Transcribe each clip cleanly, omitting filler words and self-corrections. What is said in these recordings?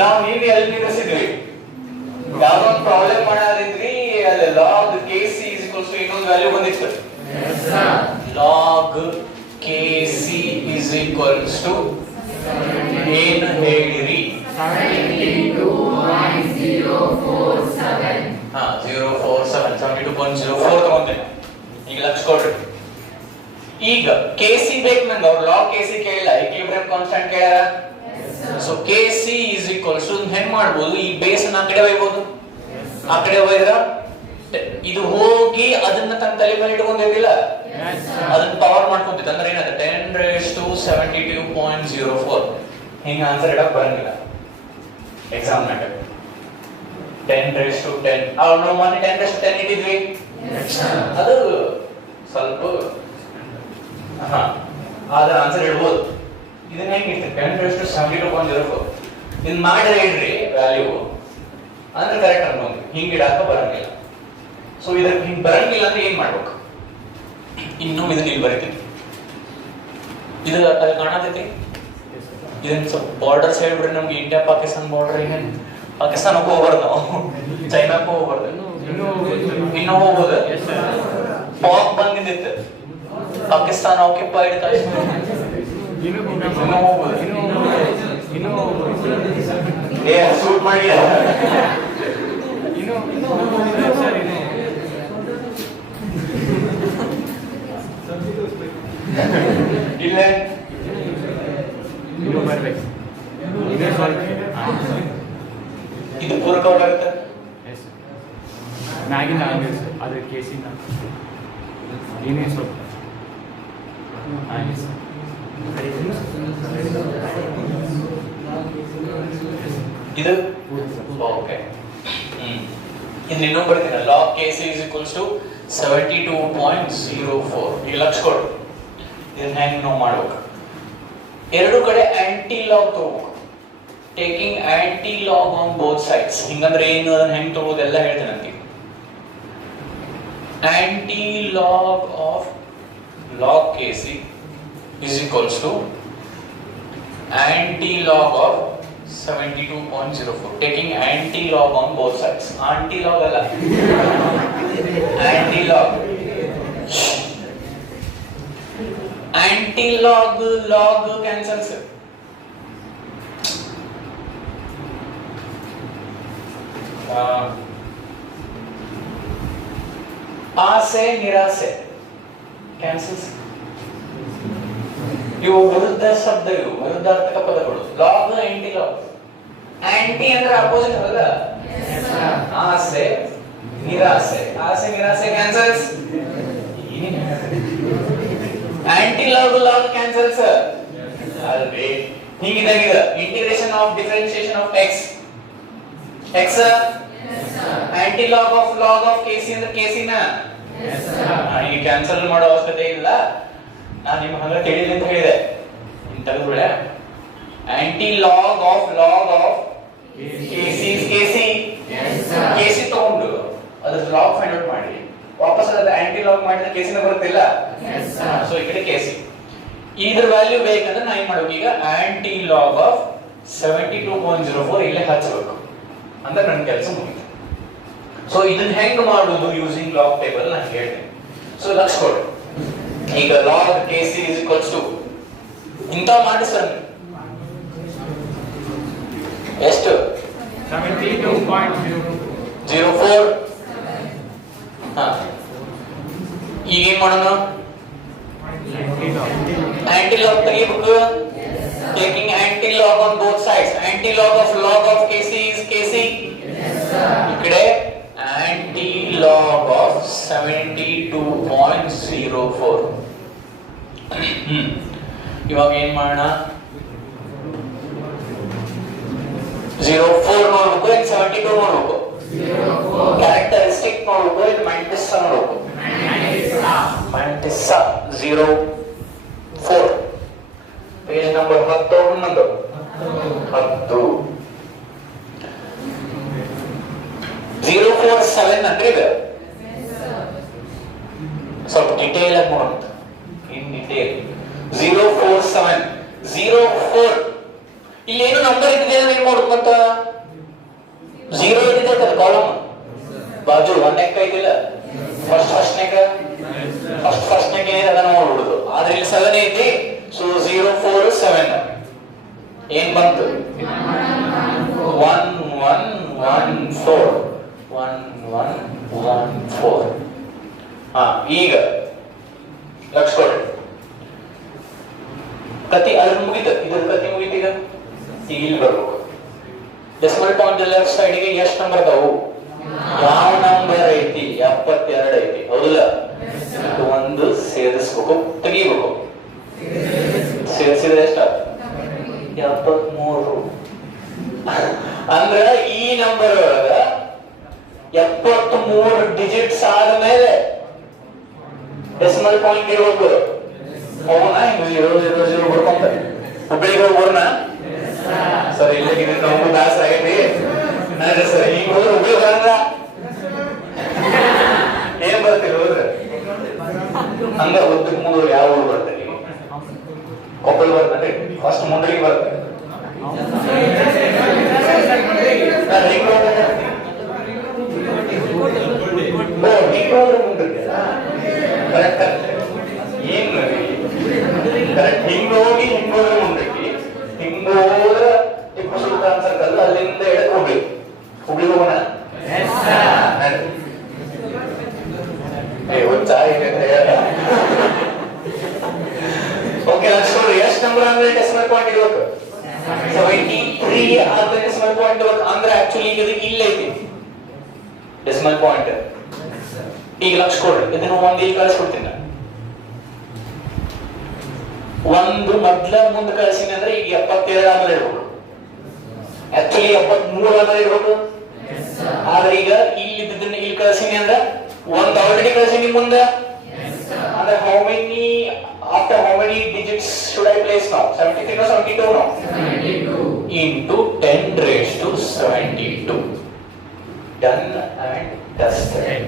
ನಾವು ಈಗ ಎಲ್ಲಿ ನಿಲ್ಲಿಸಿದ್ವಿ? ಯಾವ್ದೋ ಒಂದು ಪ್ರಾಬ್ಲಮ್ ಮಾಡೋದಿದ್ರಿ, ಅಲ್ಲಿ log KC is equals to ಇನ್ನೊಂದು ವ್ಯಾಲ್ಯೂ ಬಂದಿತ್ತು. Log KC is equals to ಏನು ಹೇಳಿರಿ? 72.047. 047 72.04 ತಗೊಂತೇನೆ. ಈಗ ಲಕ್ಷ ಕೊಡ್ರಿ. ಈಗ KC ಬೇಕು ನಂಗೆ, ಅವ್ರು ಲಾಗ್ KC ಕೇಳಿಲ್ಲ, ಈಕ್ವಿಲಿಬ್ರಿಯಂ ಕಾನ್ಸ್ಟೆಂಟ್ ಕೇಳ್ಯಾರ. So KC is equals to ಹೆಂಗ್ ಮಾಡ್ಬೋದು? ಈ ಬೇಸ್ ಆ ಕಡೆ ಒಯ್ಬೋದು, ಆ ಕಡೆ ಒಯ್ದ್ರ ಇದು ಹೋಗಿ ಅದನ್ನ ತನ್ನ ತಲೆ ಮೇಲೆ ಇಟ್ಕೊಂಡಿರಲಿಲ್ಲ, ಅದನ್ನ ಪವರ್ ಮಾಡ್ಕೊಂತಿತ್ತು. ಅಂದ್ರೆ ಏನಾಗುತ್ತೆ? 10 raised to 72.04. ಹಿಂಗ ಆನ್ಸರ್ ಇಡಕ್ ಬರಂಗಿಲ್ಲ ಎಕ್ಸಾಮ್ ನಾಗ. 10 raised to 10 ನಾವು ಮೊನ್ನೆ 10 raised to 10 ಇಟ್ಟಿದ್ವಿ, ಅದು ಸ್ವಲ್ಪ ಅದ್ರ ಆನ್ಸರ್ ಇಡ್ಬೋದು. ಇದನ್ನ ಹೆಂಗೆ ಇರ್ತದೆ? 10 raised to 72.04 ಇದನ್ನ ಮಾಡಿದ್ರೆ ಇಡ್ರಿ ವ್ಯಾಲ್ಯೂ ಅಂದ್ರೆ ಕರೆಕ್ಟ್ ಅನ್ಬೋದು. ಹಿಂಗೆ ಇಡಾಕ ಬರಂಗಿಲ್ಲ. ಸೊ ಇದಕ್ಕೆ ಹಿಂಗೆ ಬರಂಗಿಲ್ಲ ಅಂದ್ರೆ ಏನ್ ಮಾಡ್ಬೇಕು? ಇನ್ನೂ ಇದನ್ನ ಇಲ್ಲಿ ಬರೀತೀನಿ. ಇದು ಅಲ್ಲಿ ಕಾಣತೈತಿ, ಇದನ್ನ ಸ್ವಲ್ಪ ಬಾರ್ಡರ್ಸ್ ಹೇಳ್ಬಿಡ್ರಿ ನಮ್ಗೆ. ಇಂಡಿಯಾ ಪಾಕಿಸ್ತಾನ ಬಾರ್ಡರ್, ಏನೇನು ಪಾಕಿಸ್ತಾನಕ್ಕೂ ಹೋಗ್ಬಾರ್ದು ನಾವು, ಚೈನಾಕ್ಕೂ ಹೋಗ್ಬಾರ್ದು, ಇನ್ನೂ ಹೋಗ್ಬೋದು. ಪಾಕ್ ಬಂದಿದ್ದಿತ್ತು, ಪಾಕಿಸ್ತಾನ ಆಕ್ಯುಪೈಡ್ ಕಾಶ್ಮೀರ, ಇನ್ನೂ ಹೋಗ್ಬೋದು. ಏ ಶೂಟ್ ಮಾಡಿ ಇಲ್ಲ ಇದು ಪೂರಕವಾಗುತ್ತೆ. ಮ್ಯಾಗಿನ ಅದ್ರ ಕೇಸಿನ ಏನೇ ಸ್ವಲ್ಪ ಇದು ಓಕೆ. ಇನ್ನು ಇನ್ನೂ ಬರ್ತೀನಿ. Log KC is equals to 72.04. ಈಗ ಲಕ್ಷ ಕೊಡು. ಇದನ್ನ ಹೆಂಗ್ ನಾವು ಮಾಡ್ಬೇಕು? ಎರಡು ಕಡೆ ಆಂಟಿ ಲಾಗ್ ತಗೋಬೇಕು. Taking anti log on both sides. ಹಿಂಗಂದ್ರೆ ಏನು, ಅದನ್ನ ಹೆಂಗ್ ತಗೋದು ಎಲ್ಲ ಹೇಳ್ತೇನೆ ಅಂತ. Anti log of log KC is equals to anti log of 72.04. taking anti log on both sides. Anti log alla, anti log. Anti log log cancels. ಆಸೆ ನಿರಾಸೆ ಕ್ಯಾನ್ಸಲ್ಸ್. ಇವು ವಿರುದ್ಧ ಶಬ್ದ, ಇವು ವಿರುದ್ಧಾರ್ಥಕ ಪದಗಳು. Log anti log. ಆಂಟಿ ಅಂದ್ರೆ opposite ಅಲ್ಲ. ಆಸೆ ನಿರಾಸೆ, ಆಸೆ ನಿರಾಸೆ cancels. Anti log log cancels ಅಲ್ವೇ? ಹೀಗಿದಾಗಿದೆ. Integration of differentiation of x, x anti log of KC ಅಂದ್ರೆ KC ನ ಈ ಕ್ಯಾನ್ಸಲ್ ಮಾಡೋ ಅವಶ್ಯಕತೆ ಇಲ್ಲ. ನಾನು ನಿಮ್ಗೆ ಹಂಗ ತಿಳಿಲಿ ಅಂತ ಹೇಳಿದೆ. ತೆಗೆದುಬಿಡ. Anti log of KC is KC ತಗೊಂಡು ಅದ್ರ ಲಾಗ್ ಫೈಂಡ್ ಔಟ್ ಮಾಡಿ ವಾಪಸ್ ಅದ್ರ ಆಂಟಿ ಲಾಗ್ ಮಾಡಿದ್ರೆ KC ನ ಬರುತ್ತಿಲ್ಲ. ಸೊ ಈ ಕಡೆ KC. ಇದ್ರ ವ್ಯಾಲ್ಯೂ ಬೇಕಂದ್ರೆ ನಾ ಏನ್ ಮಾಡ್ಬೇಕು? ಈಗ ಆಂಟಿ ಲಾಗ್ ಆಫ್ 72.04 ಇಲ್ಲೇ ಹಚ್ಚಬೇಕು ಅಂದ್ರೆ ನನ್ನ ಕೆಲಸ ಮುಗಿತು. ಸೊ ಇದನ್ನ ಹೆಂಗ್ ಮಾಡುದು ಯೂಸಿಂಗ್ ಲಾಗ್ ಟೇಬಲ್ ನಾನು ಹೇಳ್ತೇನೆ. ಸೊ ಲಕ್ಷ ಕೊಡಿ. ಈಗ log KC is equals to ಇಂತ ಮಾಡಿ ಸರ್ ಎಷ್ಟು? 72.04. ಈಗ ಏನ್ ಮಾಡೋಣ? ಆಂಟಿ ಲಾಗ್ ತೆಗಿಬೇಕು. Taking anti log on both sides. Aunty log of KC is KC. ಈ ಕಡೆ ಆಂಟಿ ಲಾಗ್ ಆಫ್ 72.04. ಇವಾಗ ಏನ್ ಮಾಡೋಣ? 04 ನೋಡ್ಬೇಕು, 72 ನೋಡ್ಬೇಕು, ಕ್ಯಾರೆಕ್ಟರಿಸ್ಟಿಕ್ ನೋಡ್ಬೇಕು, ಮ್ಯಾಂಟಿಸ್ಸಾ ನೋಡ್ಬೇಕು. ಮ್ಯಾಂಟಿಸ್ಸಾ 04 ಪೇಜ್ ನಂಬರ್ 11 10 047 ಅಂದ್ರೆ ಇದು ಸ್ವಲ್ಪ ಡಿಟೇಲ್ ಆಗಿ ನೋಡೋಣ. ಇನ್ ಡಿಟೇಲ್ 047 04 ಇಲ್ಲಿ ಏನು ನಂಬರ್ ಇದ್ದಿದೆ ಏನ್ ಮಾಡೋದು ಮತ್ತ 0 ಇದ್ದಿದೆ ಕಾಲಮ್ ಬಾಜು 1 ಲೆಕ್ಕ ಇದಿಲ್ಲ ಫಸ್ಟ್ ನೆಕ್ಕ ಫಸ್ಟ್ ನೆಕ್ಕ ಏನಿದೆ ಅದನ್ನ ನೋಡ್ಬಿಡುದು ಆದ್ರೆ ಇಲ್ಲಿ 7 ಐತಿ ಸೊ 0 4 7 ಏನ್ ಬಂತು 1 1 1 4 1 1 1 4 ಈಗ ಲಕ್ಷ ಕೊಡಿ ಪ್ರತಿ ಅದ್ರ ಮುಗಿತ ಇದ್ರ ಪ್ರತಿ ಮುಗಿತ ಈಗ ಇಲ್ಲಿ ಬರ್ಬೇಕು ಡೆಸಿಮಲ್ ಪಾಯಿಂಟ್ ಲೆಫ್ಟ್ ಸೈಡ್ ಗೆ ಎಷ್ಟು ನಂಬರ್ ಅದಾವು ಯಾವ ನಂಬರ್ ಐತಿ 72 ಐತಿ ಹೌದಲ್ಲ ಒಂದು ಸೇರಿಸ್ಬೇಕು ತೆಗಿಬೇಕು ಸೇರಿಸಿದ್ರೆ ಎಷ್ಟ 73 ಅಂದ್ರ ಈ ನಂಬರ್ ಒಳಗ 73 ಡಿಜಿಟ್ಸ್ ಆದ್ಮೇಲೆ ಡೆಸಿಮಲ್ ಪಾಯಿಂಟ್ ಇರಬೇಕು ಹೋಗೋಣ 0 0 0 ಬರ್ಕೊಂತ ಹುಬ್ಳಿಗೆ ಹೋಗೋಣ ಸರ್ ಇಲ್ಲ ನಮಗೂ ದಾಸ ಆಗೈತಿ ನಾನು ಸರ್ ಈಗ ಹೋದ್ರೆ ಹುಬ್ಳಿ ಬರಂಗ ಏನ್ ಬರ್ತೀವಿ ಹೋದ್ರೆ ಹಂಗ ಉದ್ದಕ್ಕೆ ಮೂರು ಯಾವ ಊರು ಬರ್ತಾರೆ ಕೊಪ್ಪಳ ಬರ್ತಾರೆ ಫಸ್ಟ್ ಮುಂಡ್ರಿಗೆ ಬರ್ತಾರೆ ಹಿಂಗೋಗಿ ಹಿಂಗೋದ್ರೆ ಮುಂದಕ್ಕೆ ಹಿಂಗೋದ್ರ ಟಿಪ್ಪು ಸುಲ್ತಾನ್ ಸರ್ಕಲ್ ಅಲ್ಲಿಂದ ಎಡಕ್ಕೆ ಹೋಗ್ಬೇಕು ಹುಬ್ಳಿ ಹೋಗೋಣ ಓಕೆ ಲಕ್ಷ್ಮಣ್ ಎಷ್ಟು ನಂಬರ್ ಅಂದ್ರೆ ಡೆಸಿಮಲ್ ಪಾಯಿಂಟ್ ಇರ್ಬೇಕು 73 ಆದ್ರೆ ಡೆಸಿಮಲ್ ಪಾಯಿಂಟ್ ಇರ್ಬೇಕು ಅಂದ್ರೆ ಆಕ್ಚುಲಿ ಇದು ಇಲ್ಲ ಐತಿ ಡೆಸಿಮಲ್ ಪಾಯಿಂಟ್ ಈಗ ಲಕ್ಷ ಕೊಡ್ರಿ ಇದನ್ನು ಒಂದು ಇಲ್ಲಿ ಕಳಿಸ್ಕೊಡ್ತೀನಿ ನಾನು ಒಂದು ಮೊದ್ಲ ಮುಂದೆ ಕಳಿಸಿನಿ ಅಂದ್ರೆ ಈಗ 77 ಆದ್ಮೇಲೆ ಇರ್ಬೇಕು ಆಕ್ಚುಲಿ 73 ಆದ್ಮೇಲೆ ಇರ್ಬೇಕು ಆದ್ರೆ ಈಗ ಇಲ್ಲಿ ಇದನ್ನ ಇಲ್ಲಿ ಕಳಿಸಿನಿ ಅಂದ್ರೆ ಒಂದು ಆಲ್ರೆಡಿ ಕಳಿಸಿನಿ ಮುಂದೆ ಅಂದ್ರೆ how many after how many digits should I place now 73 or 72 now 72 into 10 raised to 72 done and dusted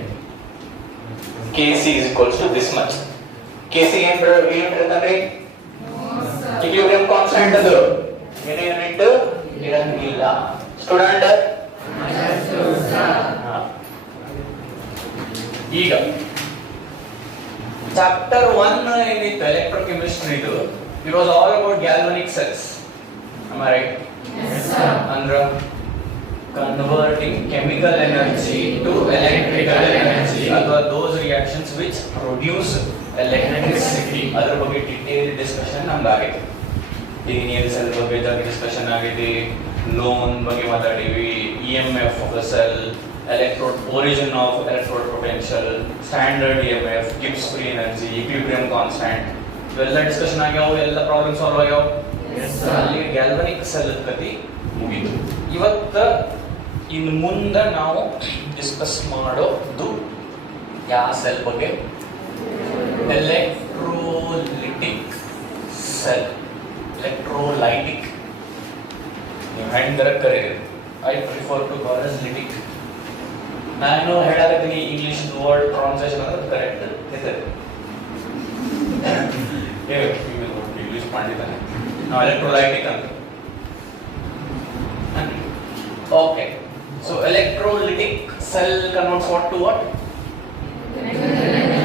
kc is equals to this much kc ಏನ್ ಬರ್ತಂದ್ರೆ equilibrium constant ಅದು ಏನು ಯೂನಿಟ್ ಇರಂಗಿಲ್ಲ ಸ್ಟೂಡೆಂಟ್ ಈಗ ಚಾಪ್ಟರ್ 1 ಏನಿತ್ತು electrochemistry ಇದು it was all about galvanic cells am I right yes sir ಅಂದ್ರೆ converting chemical energy to electrical energy ಅಥವಾ those reactions which produce electricity ಅದರ ಬಗ್ಗೆ ಡಿಟೇಲ್ ಡಿಸ್ಕಷನ್ ನಮ್ದು ಆಗಿದೆ ಲೀನಿಯರ್ ಸೆಲ್ ಬಗ್ಗೆ ಡಿಸ್ಕಷನ್ ಆಗಿದೆ ಲೋನ್ ಬಗ್ಗೆ ಮಾತಾಡಿವಿ EMF of the cell electrode origin of electrode potential standard EMF Gibbs free energy equilibrium constant ಇವೆಲ್ಲ discussion ಆಗ್ಯಾವ ಎಲ್ಲ ಪ್ರಾಬ್ಲಮ್ ಸಾಲ್ವ್ ಆಗ್ಯಾವ yes sir ಅಲ್ಲಿ ಗ್ಯಾಲ್ವನಿಕ್ ಸೆಲ್ ಕತಿ ಮುಗಿತು ಇವತ್ತ ಇನ್ನು ಮುಂದೆ ನಾವು ಡಿಸ್ಕಸ್ ಮಾಡೋದು ಯಾವ ಸೆಲ್ ಬಗ್ಗೆ ಎಲೆಕ್ಟ್ರೋಲೈಟಿಕ್ ಸೆಲ್ ಎಲೆಕ್ಟ್ರೋಲೈಟಿಕ್ ನೀವು ಹೆಂಗರ ಕರೀರಿ I prefer to call as lytic ನಾನು ಹೇಳಾಕತ್ತೀನಿ ಇಂಗ್ಲಿಷ್ ವರ್ಡ್ ಪ್ರೊನೌನ್ಸಿಯೇಷನ್ ಅಂದ್ರೆ ಕರೆಕ್ಟ್ ಇದೆ ಇಂಗ್ಲಿಷ್ ಮಾಡಿದ್ದಾನೆ ನಾವು ಎಲೆಕ್ಟ್ರೋಲೈಟಿಕ್ ಅಂತ okay so electrolytic cell converts what to what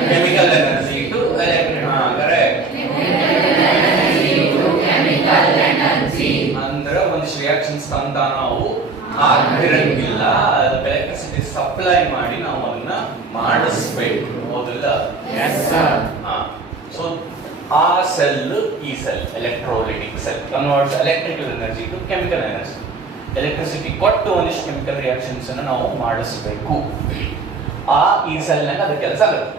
chemical energy to electric correct chemical energy ಅಂದ್ರೆ ಒಂದಿಷ್ಟು ರಿಯಾಕ್ಷನ್ಸ್ ತಂದ ನಾವು ಆಗ್ತಿರಂಗಿಲ್ಲ ಅದಕ್ಕೆ ಎಲೆಕ್ಟ್ರಿಸಿಟಿ ಸಪ್ಲೈ ಮಾಡಿ ನಾವು ಅದನ್ನ ಮಾಡಿಸ್ಬೇಕು ಹೌದಿಲ್ಲ ಎಸ್ ಸರ್ ಸೊ ಆ ಸೆಲ್ ಈ cell electrolytic cell converts electrical energy to chemical energy electricity ಕೊಟ್ಟು ಒಂದಿಷ್ಟು ಕೆಮಿಕಲ್ ರಿಯಾಕ್ಷನ್ಸ್ ಅನ್ನು ನಾವು ಮಾಡಿಸ್ಬೇಕು ಈ ಸೆಲ್ ನಾಗ ಅದು ಕೆಲಸ ಆಗುತ್ತೆ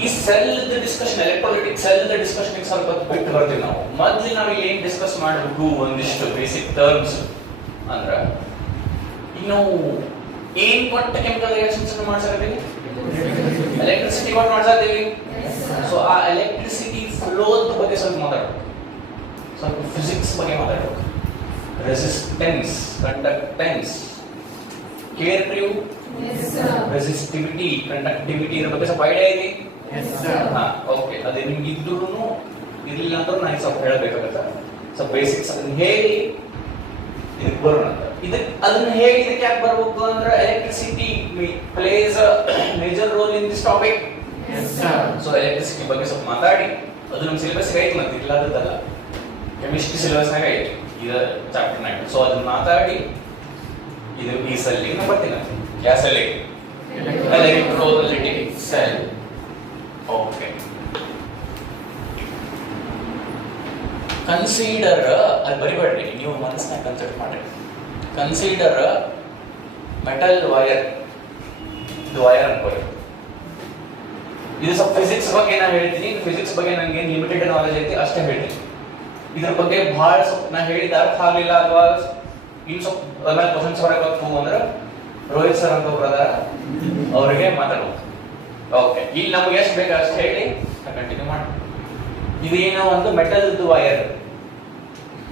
ಈ cell discussion electrolytic cell discussion ಸ್ವಲ್ಪ ಬಿಟ್ಟು ಬರ್ತೀವಿ ನಾವು ಮೊದಲು ನಾವು ಏನ್ ಡಿಸ್ಕಸ್ ಮಾಡಬೇಕು ಒಂದಿಷ್ಟು ಬೇಸಿಕ್ ಟರ್ಮ್ಸ್ ಅಂದ್ರ ಈಗ ನಾವು ಏನ್ ಕೊಟ್ಟ ಕೆಮಿಕಲ್ ರಿಯಾಕ್ಷನ್ಸ್ ಅನ್ನು ಮಾಡ್ಸಕತ್ತೀವಿ ಎಲೆಕ್ಟ್ರಿಸಿಟಿ ಕೊಟ್ಟು ಮಾಡ್ಸಕತ್ತೀವಿ ಸೊ ಆ ಎಲೆಕ್ಟ್ರಿಸಿಟಿ ಫ್ಲೋದ ಬಗ್ಗೆ ಸ್ವಲ್ಪ ಮಾತಾಡಬೇಕು ಸ್ವಲ್ಪ ಫಿಸಿಕ್ಸ್ ಬಗ್ಗೆ ಮಾತಾಡಬೇಕು ರೆಸಿಸ್ಟೆನ್ಸ್ ಕಂಡಕ್ಟೆನ್ಸ್ ಕೇರ್ಪ್ರಿವ್ ರೆಸಿಸ್ಟಿವಿಟಿ ಕಂಡಕ್ಟಿವಿಟಿ ಇದ್ರ ಬಗ್ಗೆ ಸ್ವಲ್ಪ ಐಡಿಯಾ ಇದೆ ಓಕೆ ಅದೇ ನಿಮ್ಗೆ ಇದ್ರೂ ಇರ್ಲಿಲ್ಲ ಅಂದ್ರೂ ನಾನು ಸ್ವಲ್ಪ ಹೇಳಬೇಕಾಗತ್ತ ಸೊ ಬೇಸಿಕ್ಸ್ ಅದನ್ನ ಹೇಳಿ ಇದಕ್ಕೆ ಬರೋಣ ಅಂತ. ಇದಕ್ಕೆ ಅದನ್ನ ಹೇಳಿ ಇದಕ್ಕೆ ಯಾಕೆ ಬರ್ಬೇಕು ಅಂದ್ರೆ electricity place major role in this topic. So electricity ಬಗ್ಗೆ ಸ್ವಲ್ಪ ಮಾತಾಡಿ, ಅದು ನಮ್ಮ ಸಿಲೆಬಸ್ ಐತಿ ಮತ್ತೆ ಇಲ್ಲದಲ್ಲ, ಕೆಮಿಸ್ಟ್ರಿ ಸಿಲೆಬಸ್ನಾಗ ಐತಿ ಇದು ಚಾಪ್ಟರ್ ನಾಗ. ಸೊ ಅದನ್ನ ಮಾತಾಡಿ ಇದು ಈ ಸೆಲ್ಲಿ ಬರ್ತೀನಿ. ಯಾವ cell? Electrolytic cell. Okay, consider ಅದು ಬರಿಬೇಡ್ರಿ, ನೀವು ಮನಸ್ಸಿನಾಗ ಕನ್ಸಿಡರ್ ಮಾಡ್ರಿ. ಕನ್ಸಿಡರ್ ಮೆಟಲ್ ವೈರ್, ಇದು ವೈರ್ ಅನ್ಕೊಳ್ಳಿ. ಇದು ಸ್ವಲ್ಪ ಫಿಸಿಕ್ಸ್ ಬಗ್ಗೆ ನಾನು ಹೇಳ್ತೀನಿ. ಫಿಸಿಕ್ಸ್ ಬಗ್ಗೆ ನನಗೆ ಲಿಮಿಟೆಡ್ ನಾಲೆಜ್ ಐತಿ, ಅಷ್ಟೇ ಹೇಳ್ತೀನಿ. ಇದ್ರ ಬಗ್ಗೆ ಬಹಳ ಸ್ವಲ್ಪ ನಾ ಹೇಳಿದ ಅರ್ಥ ಆಗಲಿಲ್ಲ ಅಥವಾ ಇನ್ನು ಸ್ವಲ್ಪ ಆಮೇಲೆ ಕ್ವಶನ್ಸ್ ಹೊರಗೆ ಬಂತು ಅಂದ್ರೆ ರೋಹಿತ್ ಸರ್ ಅಂತ ಒಬ್ರು ಅದಾರ, ಅವರಿಗೆ ಮಾತಾಡೋದು. ಓಕೆ, ಇಲ್ಲಿ ನಮ್ಗೆ ಎಷ್ಟು ಬೇಕು ಅಷ್ಟು ಹೇಳಿ ಕಂಟಿನ್ಯೂ ಮಾಡಿ. ಇದೇನೋ ಒಂದು metal wire.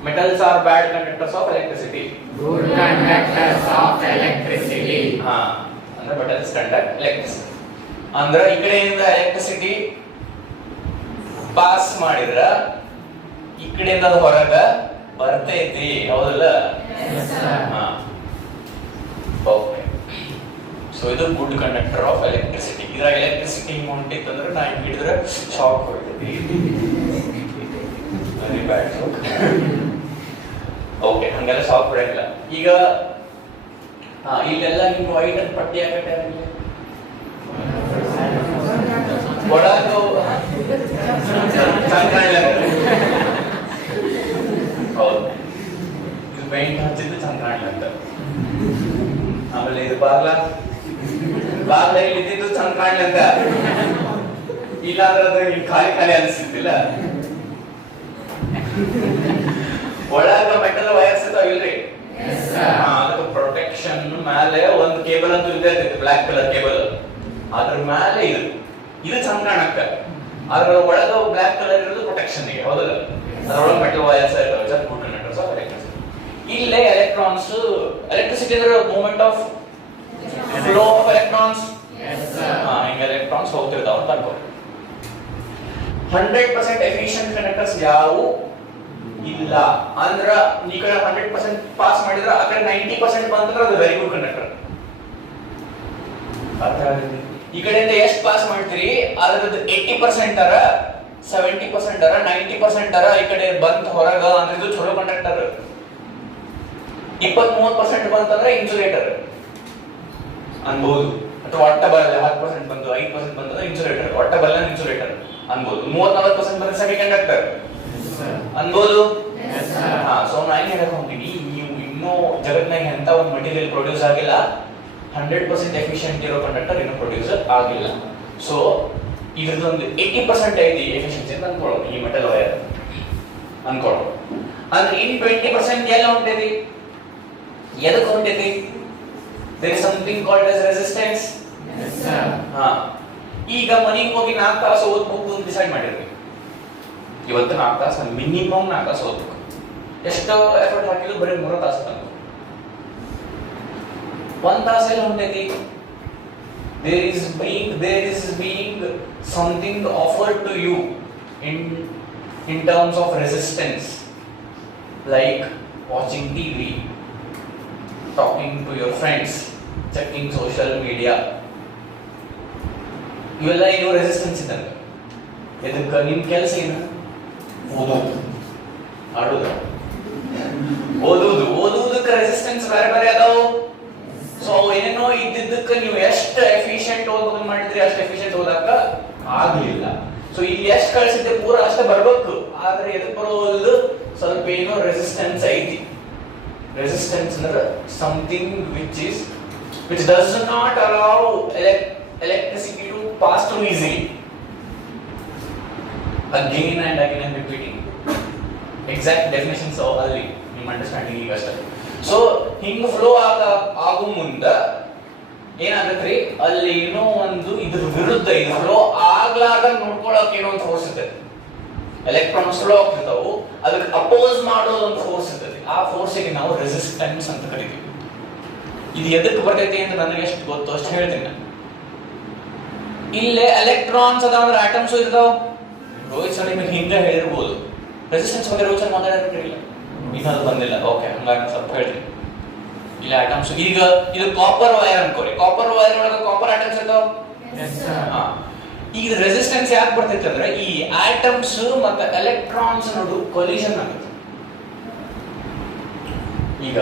Metals are bad conductors of electricity. Good conductors of electricity. ಹಾ, ಅಂದ್ರೆ ಮೆಟಲ್ಸ್ ಕಂಡಕ್ಟ್ ಎಲೆಕ್ಟ್ರಿಸಿಟಿ. ಅಂದ್ರೆ ಈ ಕಡೆಯಿಂದ ಎಲೆಕ್ಟ್ರಿಸಿಟಿ ಪಾಸ್ ಮಾಡಿದ್ರ ಈ ಕಡೆಯಿಂದ ಅದು ಹೊರಗ ಬರ್ತೈತಿ, ಹೌದಲ್ಲ? ಹಾ, ಓಕೆ. ಸೊ ಇದು ಗುಡ್ ಕಂಡಕ್ಟರ್ ಆಫ್ ಎಲೆಕ್ಟ್ರಿಸಿಟಿ. ಇದರ ಎಲೆಕ್ಟ್ರಿಸಿಟಿ ಹೊಂಟಿತ್ತು ಅಂದ್ರೆ ನಾ ಹಿಂಗ್ ಹಿಡಿದ್ರೆ ಶಾಕ್ ಹೊಡಿತೈತಿ. Very bad shock. ಓಕೆ, ಹಂಗೆಲ್ಲ ಶಾಕ್ ಹೊಡೆಯಲ್ಲ. ಈಗ ಇಲ್ಲೆಲ್ಲ ಹಿಂಗ್ ವೈಟ್ ಅಂತ ಪಟ್ಟಿ ಹಾಕಟ್ಟೆ ಒಳಗ ಹೌದು, ಇದು ಪೇಂಟ್ ಹಚ್ಚಿದ್ದು ಚಂದ ಕಾಣಲಿ ಅಂತ. ಆಮೇಲೆ ಇದು ಬಾಗ್ಲ ಇಲ್ಲಿ ಇದ್ದಿದ್ದು ಚಂದ ಕಾಣಲಿ ಅಂತ. ಇಲ್ಲ ಅಂದ್ರೆ ಅದು ಇಲ್ಲಿ ಖಾಲಿ ಖಾಲಿ ಅನಿಸ್ತಿದ್ದಿಲ್ಲ. ಒಳಗ ಮೆಟಲ್ ವೈರ್ಸ್ ಇದಾವ ಇಲ್ರಿ? ಅದಕ್ಕೆ ಪ್ರೊಟೆಕ್ಷನ್ ಮೇಲೆ ಒಂದು ಕೇಬಲ್ ಅಂತೂ ಇದ್ದೇ ಇರ್ತೈತಿ, ಬ್ಲಾಕ್ ಕಲರ್ ಕೇಬಲ್. ಅದ್ರ ಮೇಲೆ ಇದು ಚಂದ ಕಾಣಕ್ಕ. ಅದ್ರ ಒಳಗ ಬ್ಲಾಕ್ ಕಲರ್ ಇರೋದು ಪ್ರೊಟೆಕ್ಷನ್ ಗೆ, ಹೌದಲ್ಲ? ಅದ್ರೊಳಗೆ ಮೆಟಲ್ ವೈರ್ಸ್ ಇರ್ತಾವೆ, just good conductors of electricity. ಇಲ್ಲೇ ಎಲೆಕ್ಟ್ರಾನ್ಸ್, ಎಲೆಕ್ಟ್ರಿಸಿಟಿ ಅಂದ್ರೆ movement of flow of electrons. ಹಿಂಗ ಎಲೆಕ್ಟ್ರಾನ್ಸ್ ಹೋಗ್ತಿರ್ತಾವ ಅಂತ ಅನ್ಕೋ. 100% ಎಫಿಷಿಯಂಟ್ ಕಂಡಕ್ಟರ್ಸ್ ಯಾವು ಇಲ್ಲ. ಅಂದ್ರ ಈ ಕಡೆ 100% ಪಾಸ್ ಮಾಡಿದ್ರ ಆ ಕಡೆ 90% ಬಂತಂದ್ರೆ ಅದು ವೆರಿ ಗುಡ್ ಕಂಡಕ್ಟರ್. ಅರ್ಥ ಆಗಿದೆ? ಈ ಕಡೆಯಿಂದ ಎಷ್ಟು ಪಾಸ್ ಮಾಡ್ತೀರಿ ಅದ್ರದ್ದು 80% ಅರ 70% ಅರ 90% ಅರ ಈ ಕಡೆ ಬಂತ ಹೊರಗ ಅಂದ್ರೆ ಇದು ಚಲೋ ಕಂಡಕ್ಟರ್. 20-30% ಬಂತಂದ್ರೆ ಇನ್ಸುಲೇಟರ್ ಅನ್ಬಹುದು. ಅಥವಾ ಒಟ್ಟ ಬರಲ್ಲ 10% ಬಂತು 5% ಬಂತಂದ್ರೆ ಇನ್ಸುಲೇಟರ್, ಒಟ್ಟ ಬರಲ್ಲ ಇನ್ಸುಲೇಟರ್ ಅನ್ಬಹುದು. 30-40% ಬಂದ್ರೆ ಸೆಮಿ ಕಂಡಕ್ಟರ್ ಅನ್ಬೋದು. ಸೊ ನಾನು ಹೇಳಕ್ ಹೋಗ್ತೀನಿ, ನೀವು ಇನ್ನೂ ಜಗತ್ನಾಗ ಎಂತ ಒಂದು ಮೆಟೀರಿಯಲ್ ಪ್ರೊಡ್ಯೂಸ್ ಆಗಿಲ್ಲ 100% ಎಫಿಷಿಯಂಟ್ ಇರೋ ಕಂಡಕ್ಟರ್ ಇನ್ನೂ ಪ್ರೊಡ್ಯೂಸ್ ಆಗಿಲ್ಲ. ಸೊ ಇದ್ರದ್ದೊಂದು 80% ಐತಿ ಎಫಿಷಿಯನ್ಸಿ ಅಂತ ಅನ್ಕೊಳ್ಳೋದು, ಈ ಮೆಟಲ್ ವೈರ್ ಅನ್ಕೊಳ್ಳೋದು. ಅಂದ್ರೆ ಇನ್ 20% ಎಲ್ಲ ಹೊಂಟೈತಿ. ಎದಕ್ಕೆ ಹೊಂಟೈತಿ? There is something called as resistance. ಈಗ ಮನೆಗೆ ಹೋಗಿ 4 ತಾಸು ಓದ್ಬೇಕು ಅಂತ ಡಿಸೈಡ್ ಮಾಡಿರ್ಬೇಕು. ಇವತ್ತು 4 ತಾಸು, ಮಿನಿಮಮ್ 4 ತಾಸು ಓದ್ಬೇಕು. ಎಷ್ಟೋ ಎಫರ್ಟ್ ಹಾಕಿದ್ರು ಬರೀ 3 ತಾಸು ತನಕ. 1 ತಾಸಲ್ಲಿ ಹೊಂಟೈತಿ. there is being something offered to you in terms of resistance, like watching TV, talking to your friends, checking social media. ಇವೆಲ್ಲ ಏನು ರೆಸಿಸ್ಟೆನ್ಸ್ ಇದ್ದಂಗೆ. ಇದಕ್ಕೆ ನಿಮ್ಮ ಕೆಲಸ ಏನು? ಓದುವುದಕ್ಕೆ ರೆಸಿಸ್ಟೆನ್ಸ್ ಬೇರೆ ಬೇರೆ ಅದಾವು. ಸೊ ಏನೇನೋ ಇದ್ದಿದ್ದಕ್ಕೆ ನೀವು ಎಷ್ಟು ಎಫಿಷಿಯಂಟ್ ಓದೋದು ಮಾಡಿದ್ರಿ ಅಷ್ಟು ಎಫಿಷಿಯಂಟ್ ಓದಕ್ಕ ಆಗ್ಲಿಲ್ಲ. ಸೊ ಇಲ್ಲಿ ಎಷ್ಟು ಕಳಿಸಿದ್ದೆ ಪೂರ ಅಷ್ಟೇ ಬರ್ಬೇಕು. ಆದ್ರೆ ಎದಕ್ಕೆ ಬರೋದು ಸ್ವಲ್ಪ ಏನೋ ರೆಸಿಸ್ಟೆನ್ಸ್ ಐತಿ. ರೆಸಿಸ್ಟೆನ್ಸ್ ಅಂದ್ರೆ something which does not allow electricity to pass through easily. Again and again I'm repeating. Exact definitions ಅಲ್ಲಿ ನಿಮ್ಮ ಅಂಡರ್ಸ್ಟ್ಯಾಂಡಿಂಗ್ ಈಗ ಅಷ್ಟೇ. ಸೊ ಹಿಂಗ ಫ್ಲೋ ಆಗೋ ಮುಂದ ಏನಾಗತ್ರಿ, ಅಲ್ಲಿ ಏನೋ ಒಂದು ಇದ್ರ ವಿರುದ್ಧ ಇದು ಫ್ಲೋ ಆಗ್ಲಾರ್ದ ನೋಡ್ಕೊಳಕ್ ಏನೋ ಒಂದು ಫೋರ್ಸ್ ಇರ್ತೈತಿ. ಎಲೆಕ್ಟ್ರಾನ್ಸ್ ಫ್ಲೋ ಆಗ್ತಿರ್ತಾವು, ಅದಕ್ಕೆ ಅಪೋಸ್ ಮಾಡೋದು ಒಂದು ಫೋರ್ಸ್ ಇರ್ತೈತಿ. ಆ ಫೋರ್ಸಿಗೆ ನಾವು ರೆಸಿಸ್ಟೆನ್ಸ್ ಅಂತ ಕರಿತೀವಿ. ಇದು ಎದಕ್ಕೆ ಬರ್ತೈತಿ ಅಂತ ನನಗೆ ಎಷ್ಟು ಗೊತ್ತು ಅಷ್ಟು ಹೇಳ್ತೀನಿ ನಾನು. ಇಲ್ಲೇ ಎಲೆಕ್ಟ್ರಾನ್ಸ್ ಅದಾವ ಅಂದ್ರೆ ಆಟಮ್ಸ್ ಇರ್ತಾವ. ರೋಹಿತ್ ಸರ್ ನಿಮಗೆ ಹಿಂಗ ಹೇಳಿರ್ಬೋದು, ರೆಸಿಸ್ಟೆನ್ಸ್ ಬಗ್ಗೆ ರೋಚನ್ ಮಾತಾಡಿದ್ರೆ ಇಲ್ಲ ಇನ್ನೂ ಅದು ಬಂದಿಲ್ಲ. ಓಕೆ, ಹಂಗಾಗಿ ಸ್ವಲ್ಪ ಹೇಳ್ರಿ ಇಲ್ಲ ಆಟಮ್ಸ್. ಈಗ ಇದು ಕಾಪರ್ ವೈರ್ ಅನ್ಕೋರಿ. ಕಾಪರ್ ವೈರ್ ಒಳಗೆ ಕಾಪರ್ ಆಟಮ್ಸ್ ಇರ್ತಾವ. ಈಗ ರೆಸಿಸ್ಟೆನ್ಸ್ ಯಾಕೆ ಬರ್ತೈತೆ ಅಂದ್ರೆ ಈ ಆಟಮ್ಸ್ ಮತ್ತೆ ಎಲೆಕ್ಟ್ರಾನ್ಸ್ ನೋಡು ಕೊಲಿಷನ್ ಆಗುತ್ತೆ. ಈಗ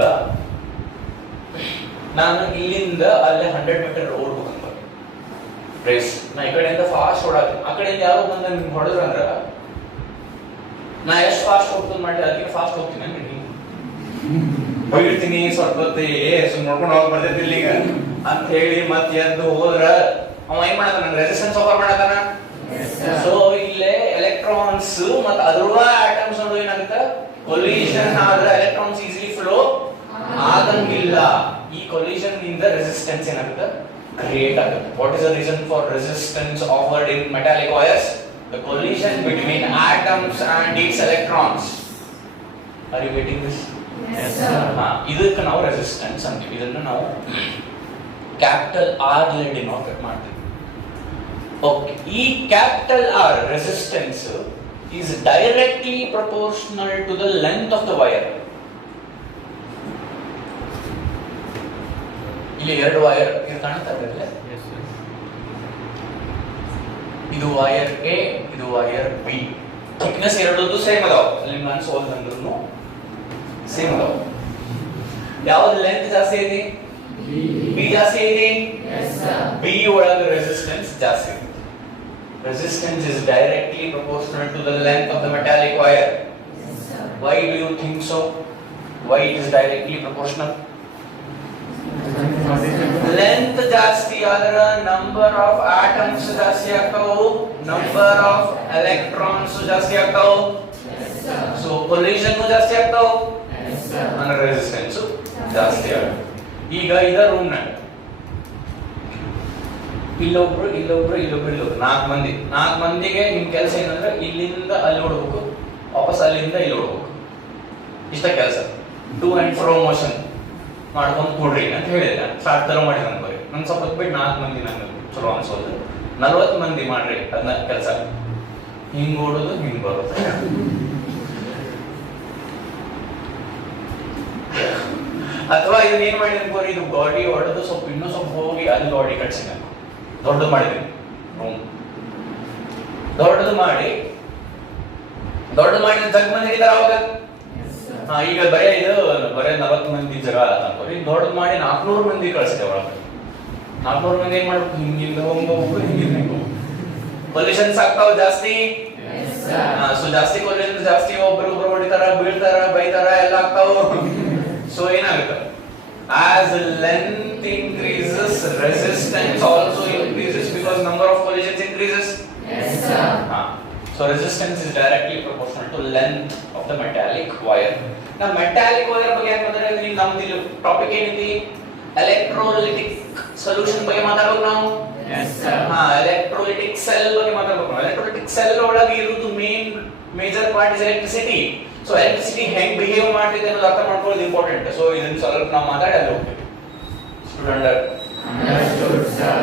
ನಾನು ಇಲ್ಲಿಂದ ಅಲ್ಲೇ 100 ಮೀಟರ್ ಓಡ್ಬೇಕು ಅಂತ ರೇಸ್. ನಾ ಈ ಕಡೆಯಿಂದ ಫಾಸ್ಟ್ ಓಡಾಡ್ತೀನಿ, ಆ ಕಡೆಯಿಂದ ಯಾರೋ ಬಂದ ನಿಮ್ಗೆ ಹೊಡೆದ್ರ ಅಂದ್ರ ನಾ ಎಷ್ಟು ಫಾಸ್ಟ್ ಹೋಗ್ತೀನಿ ಮಾಡಿ ಅದಕ್ಕೆ ಫಾಸ್ಟ್ ಹೋಗ್ತೀನಿ ಅಂದ್ರೆ ಹೋಗಿರ್ತೀನಿ ಸ್ವಲ್ಪ ಹೊತ್ತು ಸುಮ್ಮನೆ ನೋಡ್ಕೊಂಡು ಹೋಗಿ ಬರ್ತೈತಿಲ್ಲ ಈಗ ಅಂತ ಹೇಳಿ ಮತ್ತೆ ಎದ್ದು ಹೋದ್ರ ಅವ ಏನ್ ಮಾಡತಾನ, ರೆಸಿಸ್ಟೆನ್ಸ್ ಆಫರ್ ಮಾಡತಾನ. ಸೊ ಇಲ್ಲೇ ಎಲೆಕ್ಟ್ರಾನ್ಸ್ ಮತ್ತೆ ಅದರುವ ಆಟಮ್ಸ್ ನೋಡು ಏನಾಗುತ್ತೆ, ಕೊಲಿಷನ್ ಆದ್ರೆ ಎಲೆಕ್ಟ್ರಾನ್ಸ್ ಈಸಿಲಿ ಫ್ಲೋ ಆಗಂಗಿಲ್ಲ. ಈ ಕೊಲಿಷನ್ ನಿಂದ ರೆಸಿಸ್ಟೆನ್ಸ್ ಏನಾಗುತ್ತೆ, ಕ್ರಿಯೇಟ್ ಆಗುತ್ತೆ. What is the reason for resistance offered in metallic wires? The collision between atoms and its electrons. Are you getting this? Yes, sir. ಇದಕ್ಕೆ ನಾವು ರೆಸಿಸ್ಟೆನ್ಸ್ ಅಂತೀವಿ. ಇದನ್ನ ನಾವು ಕ್ಯಾಪಿಟಲ್ ಆರ್ ಲಿ ಡಿನೋಟ್ ಮಾಡ್ತೀವಿ. ಓಕೆ, ಈ capital R resistance is directly proportional to the length of the wire. ಇಲ್ಲಿ ಎರಡು ವೈರ್ ಕಾಣ್ತಾ ಇದೆ. ಇದು ವೈರ್ ಎ, ಇದು ವೈರ್ ಬಿ. ಥಿಕ್ನೆಸ್ ಎರಡೂ ಸೇಮ್ ಅದಾವ. ನಿಮ್ಗೆ ಅನ್ಸೋದು ಅಂದ್ರೂ ಸೇಮ್ ಅದಾವ. ಯಾವ್ದು ಲೆಂತ್ ಜಾಸ್ತಿ ಐತಿ? ಬಿ ಜಾಸ್ತಿ ಐತಿ. ಬಿ ಒಳಗೆ ರೆಸಿಸ್ಟೆನ್ಸ್ ಜಾಸ್ತಿ ಐತಿ. Resistance is directly proportional to the length of the metallic wire. Why do you think so? Why it is directly proportional? Length ಜಾಸ್ತಿ ಆದ್ರೆ number of atoms ಜಾಸ್ತಿ ಆಗ್ತಾವು, number of electrons ಜಾಸ್ತಿ ಆಗ್ತಾವು. So collision ಜಾಸ್ತಿ ಆಗ್ತಾವು, ಅಂದ್ರೆ resistance ಜಾಸ್ತಿ ಆಗುತ್ತೆ. ಈಗ ಇದ ರೂಮ್ ನ ಇಲ್ಲೊಬ್ರು 4 ಮಂದಿಗೆ ನಿಮ್ ಕೆಲಸ ಏನಂದ್ರೆ ಇಲ್ಲಿಂದ ಅಲ್ಲಿ ಓಡಬೇಕು, ವಾಪಸ್ ಅಲ್ಲಿಂದ ಇಲ್ಲಿ ಓಡಬೇಕು. ಇಷ್ಟ ಕೆಲಸ. ಟು ಅಂಡ್ ಫ್ರೋ ಮೋಷನ್ ಮಾಡ್ಕೊಂಡು ಕೊಡ್ರಿ ಅಂತ ಹೇಳಿಲ್ಲ. ಸ್ಟಾರ್ಟ್ ತರ ಮಾಡಿ ಅನ್ಕೋರಿ. ನಂಗೆ ಸ್ವಲ್ಪ ಹೊತ್ತು ಬಿಟ್ಟು 4 ಮಂದಿ ನಂಗೆ ಚಲೋ ಅನ್ಸೋದು. 40 ಮಂದಿ ಮಾಡ್ರಿ ಅದನ್ನ ಕೆಲಸ. ಹಿಂಗ್ ಓಡೋದು, ಹಿಂಗ್ ಬರೋದು. ಅಥವಾ ಇದನ್ನ ಏನ್ ಮಾಡಿ ಅನ್ಕೋರಿ, ಇದು ಗಾಡಿ ಹೊಡೆದು ಸ್ವಲ್ಪ ಇನ್ನೂ ಸ್ವಲ್ಪ ಹೋಗಿ ಅಲ್ಲಿ ಗಾಡಿ ಕಟ್ಸಿನ ದೊಡ್ಡದು ಮಾಡಿದ್ದೀನಿ. ದೊಡ್ಡದು ಮಾಡಿ ಜಗ್ ಮಂದಿ ಹಿಡಿತಾರ ಅವಾಗ. ಈಗ ಬರೇ 40 ಮಂದಿ ಜಗ ಅನ್ಕೋರಿ. ದೊಡ್ಡದು ಮಾಡಿ 400 ಮಂದಿ ಕಳ್ಸಿದೆ ಒಳಗೆ. 400 ಮಂದಿ ಏನ್ ಮಾಡ್ಬೇಕು, ಹಿಂಗಿಂದ ಹೋಗ್ಬೇಕು, ಹಿಂಗಿಂದ ಪೊಲ್ಯೂಷನ್ಸ್ ಆಗ್ತಾವ ಜಾಸ್ತಿ. ಸೊ ಜಾಸ್ತಿ ಪೊಲ್ಯೂಷನ್ ಜಾಸ್ತಿ, ಒಬ್ರು ಹೊಡಿತಾರ, ಬೀಳ್ತಾರ, ಬೈತಾರ, ಎಲ್ಲ ಆಗ್ತಾವ. ಸೊ ಏನಾಗುತ್ತೆ, as length increases, resistance also increases because number of collisions increases. Yes, sir. So resistance is directly proportional to length of the metallic wire. Now metallic wire ಬಗ್ಗೆ ಯಾಕಂದ್ರೆ ನೀವು ನಮ್ದು ಟಾಪಿಕ್ ಏನಿದೆ, electrolytic solution ಬಗ್ಗೆ ಮಾತಾಡೋದು ನಾವು. Yes, sir. electrolytic cell ಬಗ್ಗೆ ಮಾತಾಡಬೇಕು. electrolytic cell ಒಳಗೆ ಇರೋದು major part is electricity. So electricity ಹೆಂಗ್ ಬಿಹೇವ್ ಮಾಡ್ತಿದೆ ಅನ್ನೋದು ಅರ್ಥ ಮಾಡ್ಕೊಳ್ಳೋದು ಇಂಪಾರ್ಟೆಂಟ್. ಸೊ ಇದನ್ನ ಸ್ವಲ್ಪ ನಾವು ಮಾತಾಡಿ ಅಲ್ಲಿ ಹೋಗ್ತೀವಿ. Student Understood, sir.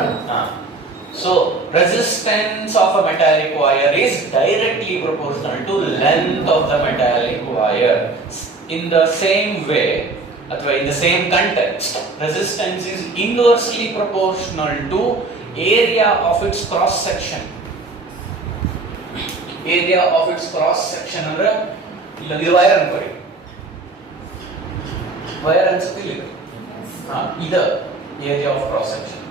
So resistance of a metallic wire is directly proportional to length of the metallic wire. In the same way, ಅಥವಾ in the same context, resistance is inversely proportional to area of its cross section. Area of its cross section ಅಂದ್ರೆ ಇದು wire ಅನ್ಕೋರಿ. Wire ಅನ್ಸುತ್ತಿಲ್ಲ ಇದು. ಇದು area of cross section.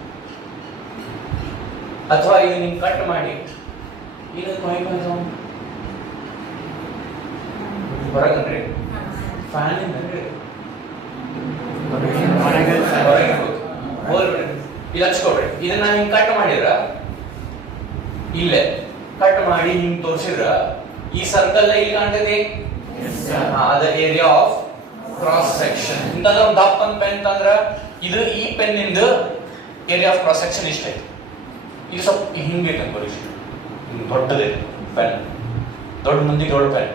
ಅಥವಾ ಇದು ನೀವು cut ಮಾಡಿ ಇದು ಹೊರಗನ್ರಿ ಫ್ಯಾನ್ ಇಂದನ್ರಿ ಹೊರಗೆ ಹೋಗ್ಬಿಡ್ರಿ. ಇಲ್ಲಿ ಹಚ್ಕೊಡ್ರಿ. ಇದನ್ನ ಹಿಂಗ್ ಕಟ್ ಮಾಡಿದ್ರ, ಇಲ್ಲೇ ಕಟ್ ಮಾಡಿ ಹಿಂಗ್ ತೋರಿಸಿದ್ರ ಈ ಸರ್ಕಲ್ ಇಲ್ಲಿ ಕಾಣ್ತೈತಿ. ಅದ ಏರಿಯಾ ಆಫ್ ಕ್ರಾಸ್ ಸೆಕ್ಷನ್. ಇಂತಂದ್ರ ಒಂದು ದಪ್ಪ ಪೆನ್ ಅಂದ್ರ ಇದು ಈ ಪೆನ್ ಇಂದ ಏರಿಯಾ ಆಫ್ ಕ್ರಾಸ್ ಸೆಕ್ಷನ್ ಇಷ್ಟ ಐತಿ. ಇದು ಸ್ವಲ್ಪ ಹಿಂಗೆ ಅನ್ಕೋರಿ, ದೊಡ್ಡದೇ ಪೆನ್, ದೊಡ್ಡ ಮಂದಿ ದೊಡ್ಡ ಪೆನ್.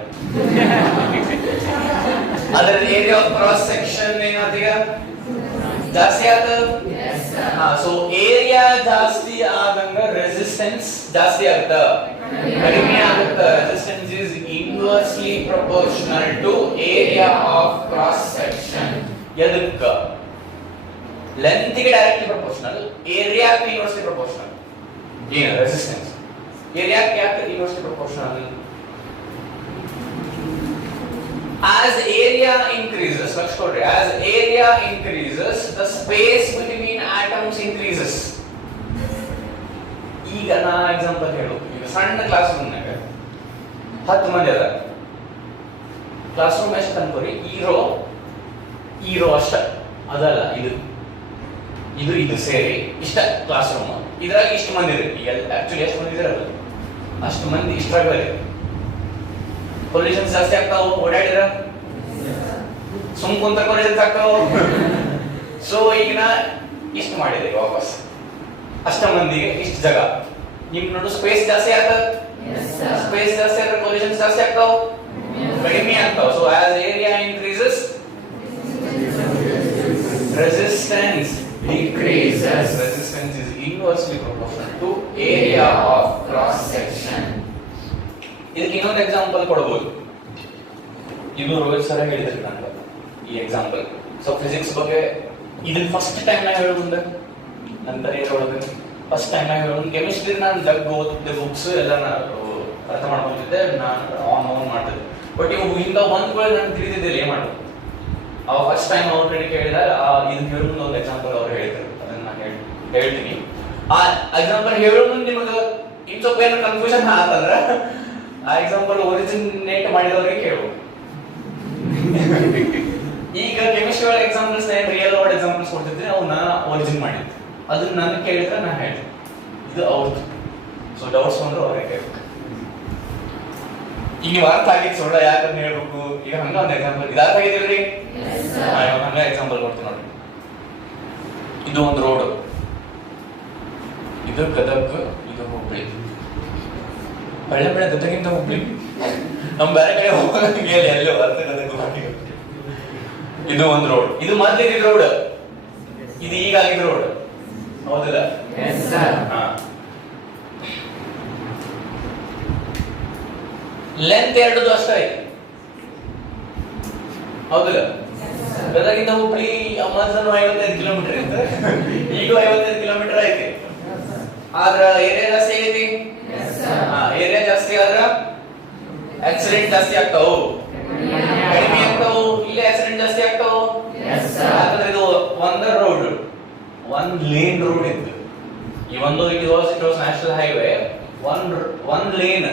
ಅದರ ಏರಿಯಾ ಆಫ್ ಕ್ರಾಸ್ ಸೆಕ್ಷನ್ ಏನಾದೀಗ ಜಾಸ್ತಿ ಆದ. ಸೊ ಏರಿಯಾ ಜಾಸ್ತಿ ಆದಂಗ ರೆಸಿಸ್ಟೆನ್ಸ್ ಜಾಸ್ತಿ ಆಗುತ್ತ, ಕಡಿಮೆ ಆಗುತ್ತ. Resistance is inverse inversely proportional to area of cross section. ಎದಕ್ಕ ಲೆಂತ್ ಗೆ ಡೈರೆಕ್ಟ್ಲಿ ಪ್ರಪೋರ್ಷನಲ್, ಏರಿಯಾ ಗೆ ಇನ್ವರ್ಸ್ಲಿ ಪ್ರಪೋರ್ಷನಲ್. ಏನು ರೆಸಿಸ್ಟೆನ್ಸ್ ಏರಿಯಾ ಗೆ ಯಾಕೆ inversely proportional? As area increases, let's go there. As area increases, the space between atoms increases. ಈಗ ನಾ example ಹೇಳು, ಈಗ ಸಣ್ಣ ಕ್ಲಾಸ್ ರೂಮ್ನಾಗ 10 ಮಂದಿ ಅದ. ಕ್ಲಾಸ್ ರೂಮ್ ಎಷ್ಟು ಅನ್ಕೋರಿ, ಈ ರೋ ಅಷ್ಟ ಅದಲ್ಲ, ಇದು ಸೇರಿ ಇಷ್ಟ ಕ್ಲಾಸ್ ರೂಮ್. ಇದ್ರಾಗ ಇಷ್ಟು ಮಂದಿ ಇದೆ. ಈಗ ಆಕ್ಚುಲಿ ಎಷ್ಟು ಮಂದಿ ಇದಾರಲ್ಲ ಅಷ್ಟು ಮಂದಿ ಇಷ್ಟ್ರಾಗ ಕೊಲಿಷನ್ಸ್ ಜಾಸ್ತಿ ಆಗ್ತಾವ. ಓಡಾಡಿರ ಸುಮ್ ಕುಂತ ಕೊಲಿಷನ್ಸ್ ಆಗ್ತಾವ. ಸೊ ಈಗ ನಾ ಇಷ್ಟು ಮಾಡಿದೆ ವಾಪಸ್, ಅಷ್ಟ ಮಂದಿಗೆ ಇಷ್ಟು ಜಾಗ. ನಿಮ್ ನೋಡು ಸ್ಪೇಸ್ ಜಾಸ್ತಿ ಆಗ್ತದ. ಸ್ಪೇಸ್ ಜಾಸ್ತಿ ಆದ್ರೆ ಕೊಲಿಷನ್ಸ್ ಜಾಸ್ತಿ ಆಗ್ತಾವ, ಕಡಿಮೆ ಆಗ್ತಾವ. So as area increases, resistance decreases. Resistance is inversely proportional to area of cross section. ಇದಕ್ಕೆ ಇನ್ನೊಂದು ಎಕ್ಸಾಂಪಲ್ ಕೊಡಬಹುದು. ಇದು ರೋಹಿತ್ ಸರ್ ಹೇಳಿದ್ರು ನನಗೆ ಈ ಎಕ್ಸಾಂಪಲ್. ಸೊ ಫಿಸಿಕ್ಸ್ ಬಗ್ಗೆ ಇದನ್ನ ಫಸ್ಟ್ ಟೈಮ್ ನಾ ಹೇಳೋದು ನಂತರ ಹೇಳೋದು ಫಸ್ಟ್ ಟೈಮ್ ನಾ ಹೇಳೋದು. ಕೆಮಿಸ್ಟ್ರಿ ನಾನು ಜಗ್ ಓದಿದ್ದೆ, ಬುಕ್ಸ್ ಎಲ್ಲ ನಾನು ಅರ್ಥ ಮಾಡ್ಕೊಂಡಿದ್ದೆ, ನಾನು ಆನ್ ಮಾಡ್ತಿದ್ದೆ. ಬಟ್ ಇವು ಹಿಂಗ ಒಂದ್ಗಳು ನಾನು ತಿಳಿದಿದ್ದಿಲ್ಲ ಏನ್ ಮಾಡೋದು. ಅವ ಫಸ್ಟ್ ಟೈಮ್ ಅವ್ರ ಕಡೆ ಕೇಳಿದಾಗ ಇದನ್ನ ಹೇಳೋ ಮುಂದೆ ಒಂದು ಎಕ್ಸಾಂಪಲ್ ಅವ್ರು ಹೇಳಿದ್ರು, ಅದನ್ನ ನಾನು ಹೇಳ್ತೀನಿ. ಆ ಎಕ್ಸಾಂಪಲ್ ಹೇಳೋ ಮುಂದೆ ನಿಮಗೆ ಇನ್ ಸ್ವಲ್ಪ ಏನು ಕನ್ಫ್ಯೂಷನ್ ಆತಂದ್ರ ಆ ಎಕ್ಸಾಂಪಲ್ ಒರಿಜಿನೇಟ್ ಮಾಡಿದವ್ರಿಗೆ ಕೇಳು. ಈಗ ಕೆಮಿಸ್ಟ್ರಿ ಒಳಗೆ ಎಕ್ಸಾಂಪಲ್ಸ್ ರಿಯಲ್ ವರ್ಡ್ ಎಕ್ಸಾಂಪಲ್ಸ್ ಕೊಡ್ತಿದ್ರೆ ಅವನ್ನ ಒರಿಜಿನ್ ಮಾಡಿದ್ದೆ, ಅದನ್ನ ನನಗೆ ಕೇಳಿದ್ರೆ ನಾನು ಹೇಳ್ತೀನಿ ಇದು ಅವ್ರದ್ದು. ಸೊ ಡೌಟ್ಸ್ ಬಂದ್ರು ಅವ್ರಿಗೆ ಕೇಳ್ಬೇಕು. ಈಗ ನೀವು ಅರ್ಥ ಆಗಿತ್ತು ಸೊಳ್ಳ ಯಾಕಂತ ಹೇಳ್ಬೇಕು. ಈಗ ಹಂಗ ಒಂದು ಎಕ್ಸಾಂಪಲ್ ಇದು ಅರ್ಥ ಆಗಿದ್ದೀರಿ? ಇವಾಗ ಹಂಗ ಎಕ್ಸಾಂಪಲ್ ಕೊಡ್ತೀನಿ ನೋಡಿ. ಇದು ಒಂದು ರೋಡ್, ಇದು ಗದಗ್, ಇದು ಹುಬ್ಳಿ. ಬೆಳೆ ಗದಗಿಂದ ಹುಬ್ಳಿ, ನಮ್ ಬೇರೆ ಕಡೆ ಹೋಗೋದಂಗೆ ಎಲ್ಲೋ ಅರ್ಥ ಗದಗ. ಇದು ಒಂದು ರೋಡ್, ಇದು ಮೊದ್ಲಿದ್ದ ರೋಡ್, ಇದು ಈಗ ಆಗಿದ್ದ ರೋಡ್, ಹೌದಿಲ್ಲ? ಲೆಂತ್ ಎರಡದು ಅಷ್ಟ ಐತಿ, ಹೌದಿಲ್ಲ? ಗದಗಿಂದ ಹುಬ್ಳಿ ಅಮ್ಮನ 55 ಕಿಲೋಮೀಟರ್ ಇತ್ತು, ಈಗ 55 ಕಿಲೋಮೀಟರ್ ಐತಿ. ಆದ್ರ ಏರಿಯಾ ಜಾಸ್ತಿ ಆಗೈತಿ. ಏರಿಯಾ ಜಾಸ್ತಿ ಆದ್ರ ಆಕ್ಸಿಡೆಂಟ್ ಜಾಸ್ತಿ ಆಗ್ತಾವು, ಕಡಿಮೆ ಆಗ್ತಾವು. ಇಲ್ಲಿ ಆಕ್ಸಿಡೆಂಟ್ ಜಾಸ್ತಿ ಆಗ್ತಾವು. ಯಾಕಂದ್ರೆ ಇದು ಒಂದೇ ರೋಡ್, ಒಂದ್ ಲೇನ್ ರೋಡ್ ಇತ್ತು. ಈ ಒಂದು ಇಟ್ ವಾಸ್ ನ್ಯಾಷನಲ್ ಹೈವೇ, ಒಂದ್ ಲೇನ್.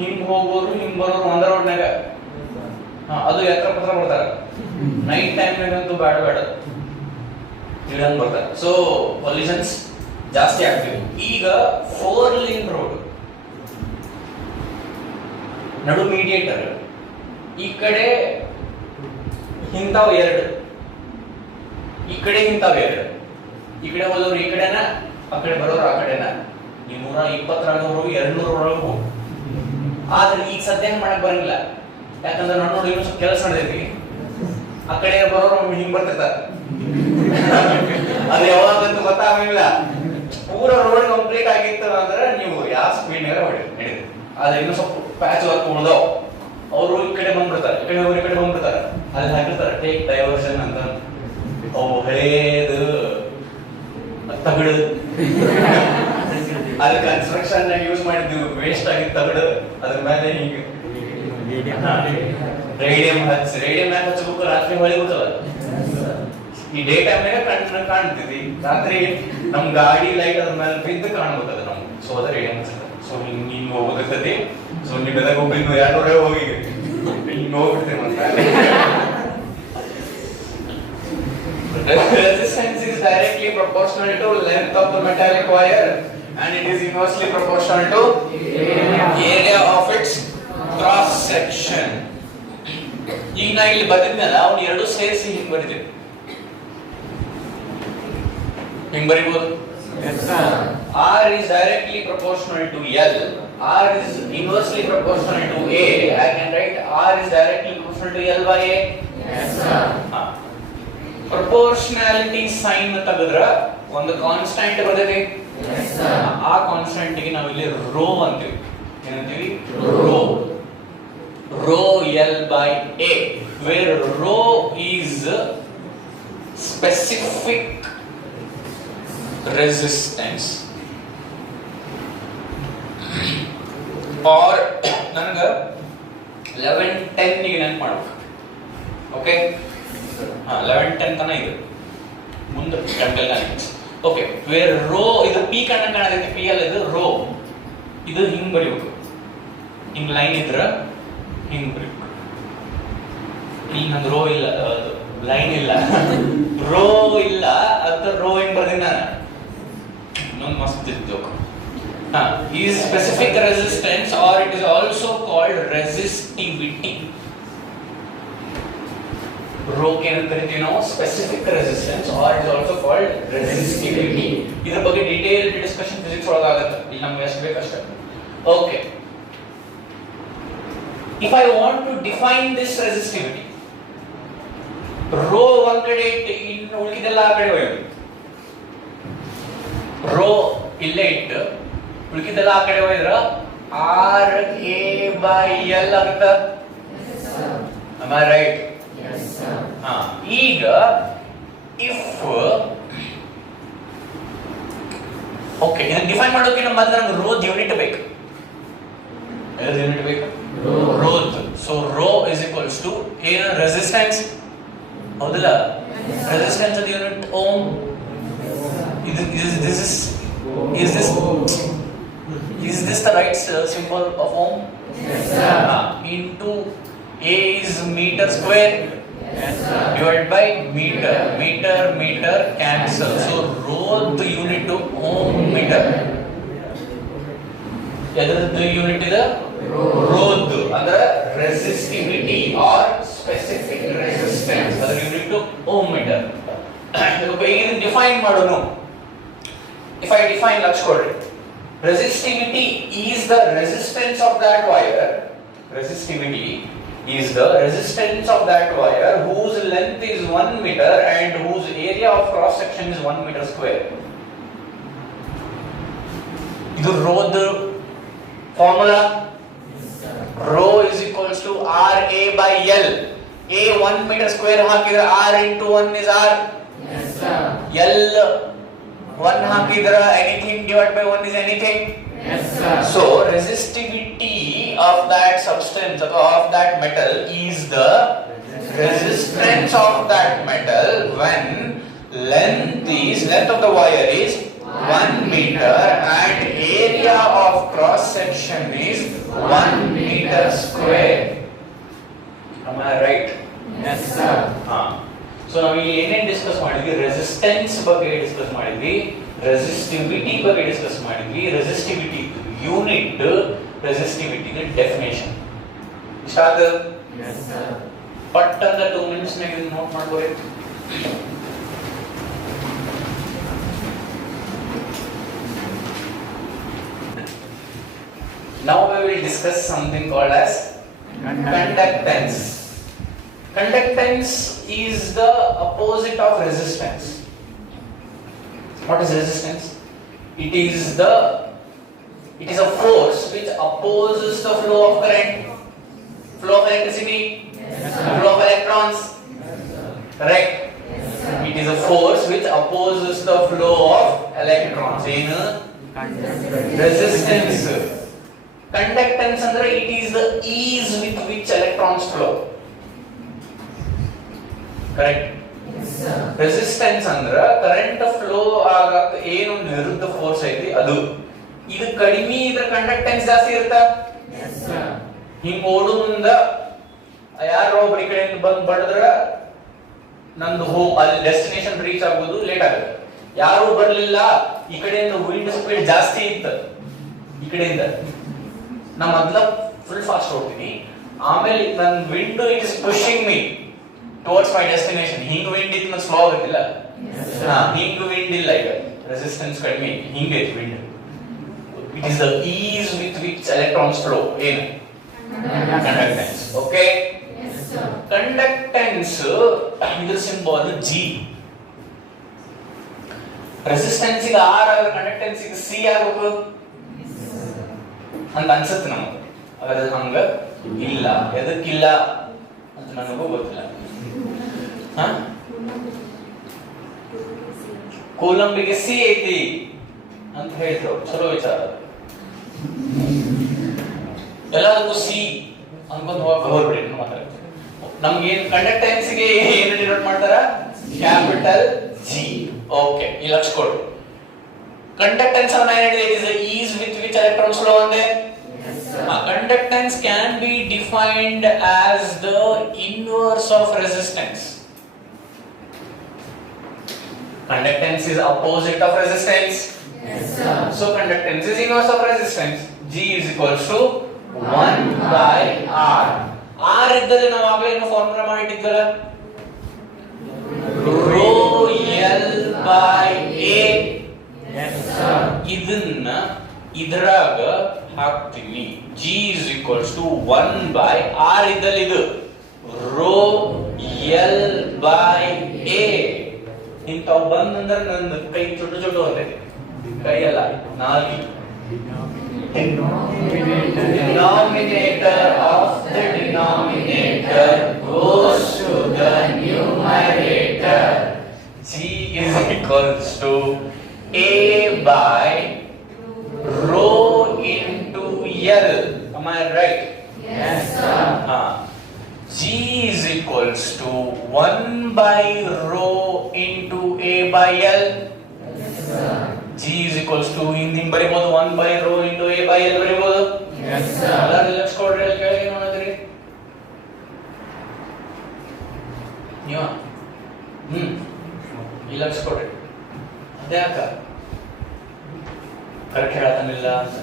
ಹಿಂಗ್ ಹೋಗೋರು ಹಿಂಗ್ ಬರೋರು ಒಂದೇ ರೋಡ್ನಾಗ. ಅದು ಎತ್ತರ ಪತ್ರ ಬರ್ತಾರ. ನೈಟ್ ಟೈಮ್ನಾಗಂತೂ ಬೇಡ ಇಡಂಗ್ ಬರ್ತಾರ. ಸೊ ಪೊಲ್ಯೂಷನ್ಸ್ ಜಾಸ್ತಿ ಆಗ್ತಿವೆ. ಈಗ 4 ಲೇನ್ ರೋಡ್, ನಡು ಮೀಡಿಯೇಟರ್, ಈ ಕಡೆ ಇಂಥವ್ 2, ಈ ಕಡೆ ಇಂಥವ್ 2. ಈ ಕಡೆ ಹೋದವ್ರು ಈ ಕಡೆನ, ಆ ಕಡೆ ಬರೋರು ಆ ಕಡೆನ. 220 200 ಒಳಗೂ. ಆದ್ರೆ ಈಗ ಸದ್ಯ ಮಾಡಕ್ ಬರಂಗಿಲ್ಲ, ಯಾಕಂದ್ರೆ ನಾನು ನೋಡಿ ಇನ್ನೊಂದು ಕೆಲಸ ನಡೆದೈತಿ. ಆ ಕಡೆ ಬರೋರು ಹಿಂಗ್ ಬರ್ತಿರ್ತಾರ, ಅದು ಯಾವಾಗಂತ ಗೊತ್ತಾಗಂಗಿಲ್ಲ. ಪೂರ ರೋಡ್ ಕಂಪ್ಲೀಟ್ ಆಗಿತ್ತು ಅಂದ್ರೆ ನೀವು ಯಾವ ಸ್ಪೀಡ್ ಹೊಡಿ ನಡೀತದೆ. ಆದ್ರೆ ಇನ್ನೂ ಸ್ವಲ್ಪ ಪ್ಯಾಚ್ ವರ್ಕ್ ಉಳ್ದಾವ್, ಅವರು ಈ ಕಡೆ ಬಂದ್ಬಿಡ್ತಾರೆ, ಈ ಕಡೆ ಅವ್ರ ಈ ಕಡೆ ಬಂದ್ಬಿಡ್ತಾರೆ. ಅಲ್ಲಿ ಹಾಕಿರ್ತಾರೆ ಟೇಕ್ ಡೈವರ್ಷನ್ ಅಂತ. ಅವು ಹಳೇದು ತಗಡು, ಅದು ಕನ್ಸ್ಟ್ರಕ್ಷನ್ ಯೂಸ್ ಮಾಡಿದ್ವಿ, ವೇಸ್ಟ್ ಆಗಿದ್ ತಗಡು. ಅದ್ರ ಮೇಲೆ ಹಿಂಗೆ ರೇಡಿಯಂ ಹಚ್ಚಬೇಕು, ರಾತ್ರಿ ಹೊಳಿಬೇಕಲ್ಲ. ಈ ಡೇ ಟೈಮ್ನಾಗ ಕಾಣ್ತಿದ್ವಿ, ರಾತ್ರಿ ನಮ್ ಗಾಡಿ ಲೈಟ್ ಅದ್ರ ಮೇಲೆ ಬಿದ್ದು ಕಾಣ್ಬೇಕದ ನಮ್ಗೆ. ಸೊ ಅದ ರೇಡಿಯಂ ಹಚ್ಚ. ಸೊ ಹಿಂಗ್ ಹೋಗೋದಕ್ಕತಿ. ಸೊ ನೀವು ಗದಗ ಹೋಗಿ 200 ಹೋಗಿ ಹಿಂಗ್ ಹೋಗ್ಬಿಡ್ತೇವೆ ಮತ್ತೆ. Resistance is directly proportional to length of the metallic wire and it is inversely proportional to area of its cross section. ಈಗ ನಾ ಇಲ್ಲಿ ಬರೆದಿದ್ನಲ್ಲ, ಅವ್ನು ಎರಡು ಸೇರಿಸಿ ಹಿಂಗ್ ಬರೀತೀವಿ. ಹಿಂಗ್ ಬರೀಬಹುದು. R is directly proportional to L. R is inversely proportional to A. I can write R is directly proportional to L by A. Yes, sir. Proportionality sign ತೆಗೆದ್ರ ಒಂದು ಕಾನ್ಸ್ಟೆಂಟ್ ಬರ್ತೈತಿ. Yes, sir. ಆ ಕಾನ್ಸ್ಟೆಂಟ್ ಗೆ ನಾವು ಇಲ್ಲಿ rho ಅಂತೀವಿ. ಏನಂತೀವಿ? Rho. rho L by A, where rho is specific resistance. Or ನನಗೆ 11-10 ಗೆ ನೆನಪು ಮಾಡಬೇಕು. ಓಕೆ, 11-10 ತನ ಇದೆ ಮುಂದೆ ಗಂಟೆಲ್ ಕಾಣಿಸ್. ಓಕೆ, ವೇರ್ ರೋ ಇದು ಪಿ ಕಣ್ಣ ಕಾಣತೈತಿ, ಪಿ ಎಲ್ ಇದು ರೋ, ಇದು ಹಿಂಗ್ ಬರೀಬೇಕು, ಹಿಂಗ್ ಲೈನ್ ಇದ್ರ ಹಿಂಗ್ ಬರೀಬೇಕು. ಈಗ ನಂದು ರೋ ಇಲ್ಲ, ಲೈನ್ ಇಲ್ಲ, ರೋ ಇಲ್ಲ, ಅದು ರೋ ಹಿಂಗ್ ಬರ್ತೀನಿ ನಾನು. ಇನ್ನೊಂದು ಮಸ್ತ್ ಇತ್ತು. Is specific resistance, or it is also called resistivity. Rho के अंदर specific resistance, or it is also called resistivity. इधर ಬಗ್ಗೆ detailed discussion physics ಒಳಗೆ ಆಗುತ್ತೆ, ಇಲ್ಲಿ ನಮಗೆ ಎಷ್ಟು ಬೇಕು ಅಷ್ಟೇ. Okay, if I want to define this resistivity, rho one ಕಡೆ ಇನ್ನು ಉಳಿದೆಲ್ಲ ಆ ಕಡೆ ಹೋಗಿ, rho ಇಲ್ಲೇ ಇಟ್ಟು ಉಳಿದೆಲ್ಲ ಆ ಕಡೆ ಹೋಗಿದ್ರ R A by L ಆಗುತ್ತಾ? Am I right? Yes, sir. ಈಗ if ಓಕೆ, ಇದನ್ನ ಡಿಫೈನ್ ಮಾಡೋಕೆ ಮೊದಲು ನಮಗೆ ರೋ ಯೂನಿಟ್ ಬೇಕು. ಯಾವ್ದು ಯೂನಿಟ್ ಬೇಕು? Rho. So rho is equals to ಏನು? ರೆಸಿಸ್ಟೆನ್ಸ್, ಹೌದಲ್ಲ? ರೆಸಿಸ್ಟೆನ್ಸ್ ಅದು unit ohm. Is this the right symbol of ohm? Yes, sir. Into A is meter square. Yes, sir. Divided by meter. Meter cancel. So rho the unit of ohm meter. The unit is rho. Under resistivity or specific resistance. The unit of ohm meter. Define ಮಾಡೋಣ. If I define Lakshkori, resistivity is the resistance of that wire. Resistivity is the resistance of that wire whose length is 1 meter and whose area of cross section is 1 meter square. Idu rho the formula. Rho is equals to RA by L. A 1 meter square ಹಾಕಿದ್ರೆ R into 1 is R. Yes, sir. L 1 ಹಾಕಿದ್ರೆ anything divided by 1 is anything. Yes, sir. So resistivity of that substance or of that metal is the resistance of that metal when length of the wire is 1 meter and area of cross section is 1 meter square. Am I right? Yes, sir. So ನಾವು ಇಲ್ಲಿ ಏನೇನು discuss ಮಾಡಿದ್ವಿ? Resistance ಬಗ್ಗೆ discuss ಮಾಡಿದ್ವಿ, resistivity ಬಗ್ಗೆ discuss ಮಾಡಿದ್ವಿ, resistivity unit, resistivity definition. ಇಷ್ಟ ಆದ? Yes, sir. ಪಟ್ ಅಂತ 2 minutes ನಾಗ ನೋಟ್ ಮಾಡ್ಕೊಳ್ಳಿ. Now we will discuss something called as conductance. Conductance is the opposite of resistance. What is resistance? It is a force which opposes the flow of current, flow of electricity, flow of electrons. Correct? It is a force which opposes the flow of electrons. Resistance. Conductance andre it is the ease with which electrons flow. Correct? Yes, sir. Resistance ಅಂದ್ರ current flow ಆಗಕ ಏನು ವಿರುದ್ಧ force ಐತಿ ಅದು. ಇದು ಕಡಿಮೆ ಇದ್ರ conductance ಜಾಸ್ತಿ ಇರುತ್ತಾ? Yes, sir. ಹಿಂಗ ಓಡು ಮುಂದ ಯಾರೋ ಒಬ್ರು ಈ ಕಡೆಯಿಂದ ಬಂದು ಬಡದ್ರ ನಂದು ಅಲ್ಲಿ ಡೆಸ್ಟಿನೇಷನ್ ರೀಚ್ ಆಗೋದು ಲೇಟ್ ಆಗುತ್ತೆ. ಯಾರು ಬರ್ಲಿಲ್ಲ, ಈ ಕಡೆಯಿಂದ ವಿಂಡ್ ಸ್ಪೀಡ್ ಜಾಸ್ತಿ ಇತ್ತು, ಈ ಕಡೆಯಿಂದ ನಾ ಮೊದ್ಲ ಫುಲ್ ಫಾಸ್ಟ್ ಹೋಗ್ತೀನಿ, ಆಮೇಲೆ ನನ್ನ wind it is pushing me towards my destination. ಹಿಂಗ್ ವಿಂಡ್ ಇತ್ತು ನಾನು ಸ್ಲೋ ಆಗುತ್ತಿಲ್ಲ. Yes, sir. ಹಿಂಗ್ ವಿಂಡ್ ಇಲ್ಲ, ಈಗ ರೆಸಿಸ್ಟೆನ್ಸ್ ಕಡಿಮೆ, ಹಿಂಗೆ wind. It is the ease with which electrons flow. ಏನು? Conductance. Okay, Yes, sir. Conductance ಇದ್ರ ಸಿಂಬಲ್ G. ರೆಸಿಸ್ಟೆನ್ಸ್ ಗೆ R ಆದ್ರೆ ಕಂಡಕ್ಟೆನ್ಸ್ ಗೆ C ಆಗಬೇಕು ಅಂತ ಅನ್ಸುತ್ತೆ ನಮಗೆ. ಅದ್ರ ಹಂಗ ಇಲ್ಲ ಎದಕ್ಕಿಲ್ಲ ಅಂತ ನನಗೂ ಗೊತ್ತಿಲ್ಲ. ಕೂಲಂಬಿಗೆ ಸಿ ಐತಿ ಅಂತ ಹೇಳಿದ್ರು, ಚಲೋ ವಿಚಾರ. ಎಲ್ಲದಕ್ಕೂ ಸಿ ಅನ್ಕೊಂಡ್ ಹೋಗ್ಬಿಡಿ. ನಮ್ಗೆ ಕಂಡಕ್ಟೆನ್ಸ್ಗೆ ಏನು ಡಿನೋಟ್ ಮಾಡ್ತಾರ? Capital G. ಓಕೆ, ಈ ಲಕ್ಷ ಕೊಡ್ರಿ. ಕಂಡಕ್ಟೆನ್ಸ್ ಅನ್ನ ಏನ್ ಹೇಳಿದೆ? It is is with which electrons flow ಅಂದೆ. Conductance can be defined as the inverse of resistance. Conductance is opposite of resistance. Yes, sir. So conductance is inverse of resistance. G is equals to 1 by R. R ಇದ್ದಲ್ಲಿ ನಾವು ಆಗಲೇ ಏನು formula ಮಾಡಿಟ್ಟಿದ್ವಲ್ಲ, rho L by A. Yes, sir. ಇದನ್ನ ಇದ್ರಾಗ ಹಾಕ್ತೀನಿ. G is equals to 1 by R ಇದ್ದಲ್ಲಿ ಇದು rho L by A. ಇಂಥವು ಬಂದಂದ್ರೆ ನನ್ನ ಕೈ ಚುಟ್ಟು ಚುಟ್ಟು ಅಂದೆ, ಕೈ ಅಲ್ಲ ನಾಲ್ಕು. Denominator of the denominator goes to the numerator. G is equals to A by rho into L. Am I right? Yes, sir. G is equals to 1 by rho into A by L. Yes, sir. G is equals to ಹಿಂದಿನ ಬರಿಬಹುದು 1 by rho into A by L ಬರಿಬಹುದು. Yes, sir. ಎಲ್ಲರೂ let's ಕೊಡ್ರಿ, ಅಲ್ಲಿ ಕೆಳಗೆ ನೋಡಿದ್ರಿ ನೀವು. ಈ ಲಕ್ಷ ಕೊಡ್ರಿ. ಅದೇ ಯಾಕ ಕರೆಕ್ಟ್ ಹೇಳತಾನಿಲ್ಲ ಅಂತ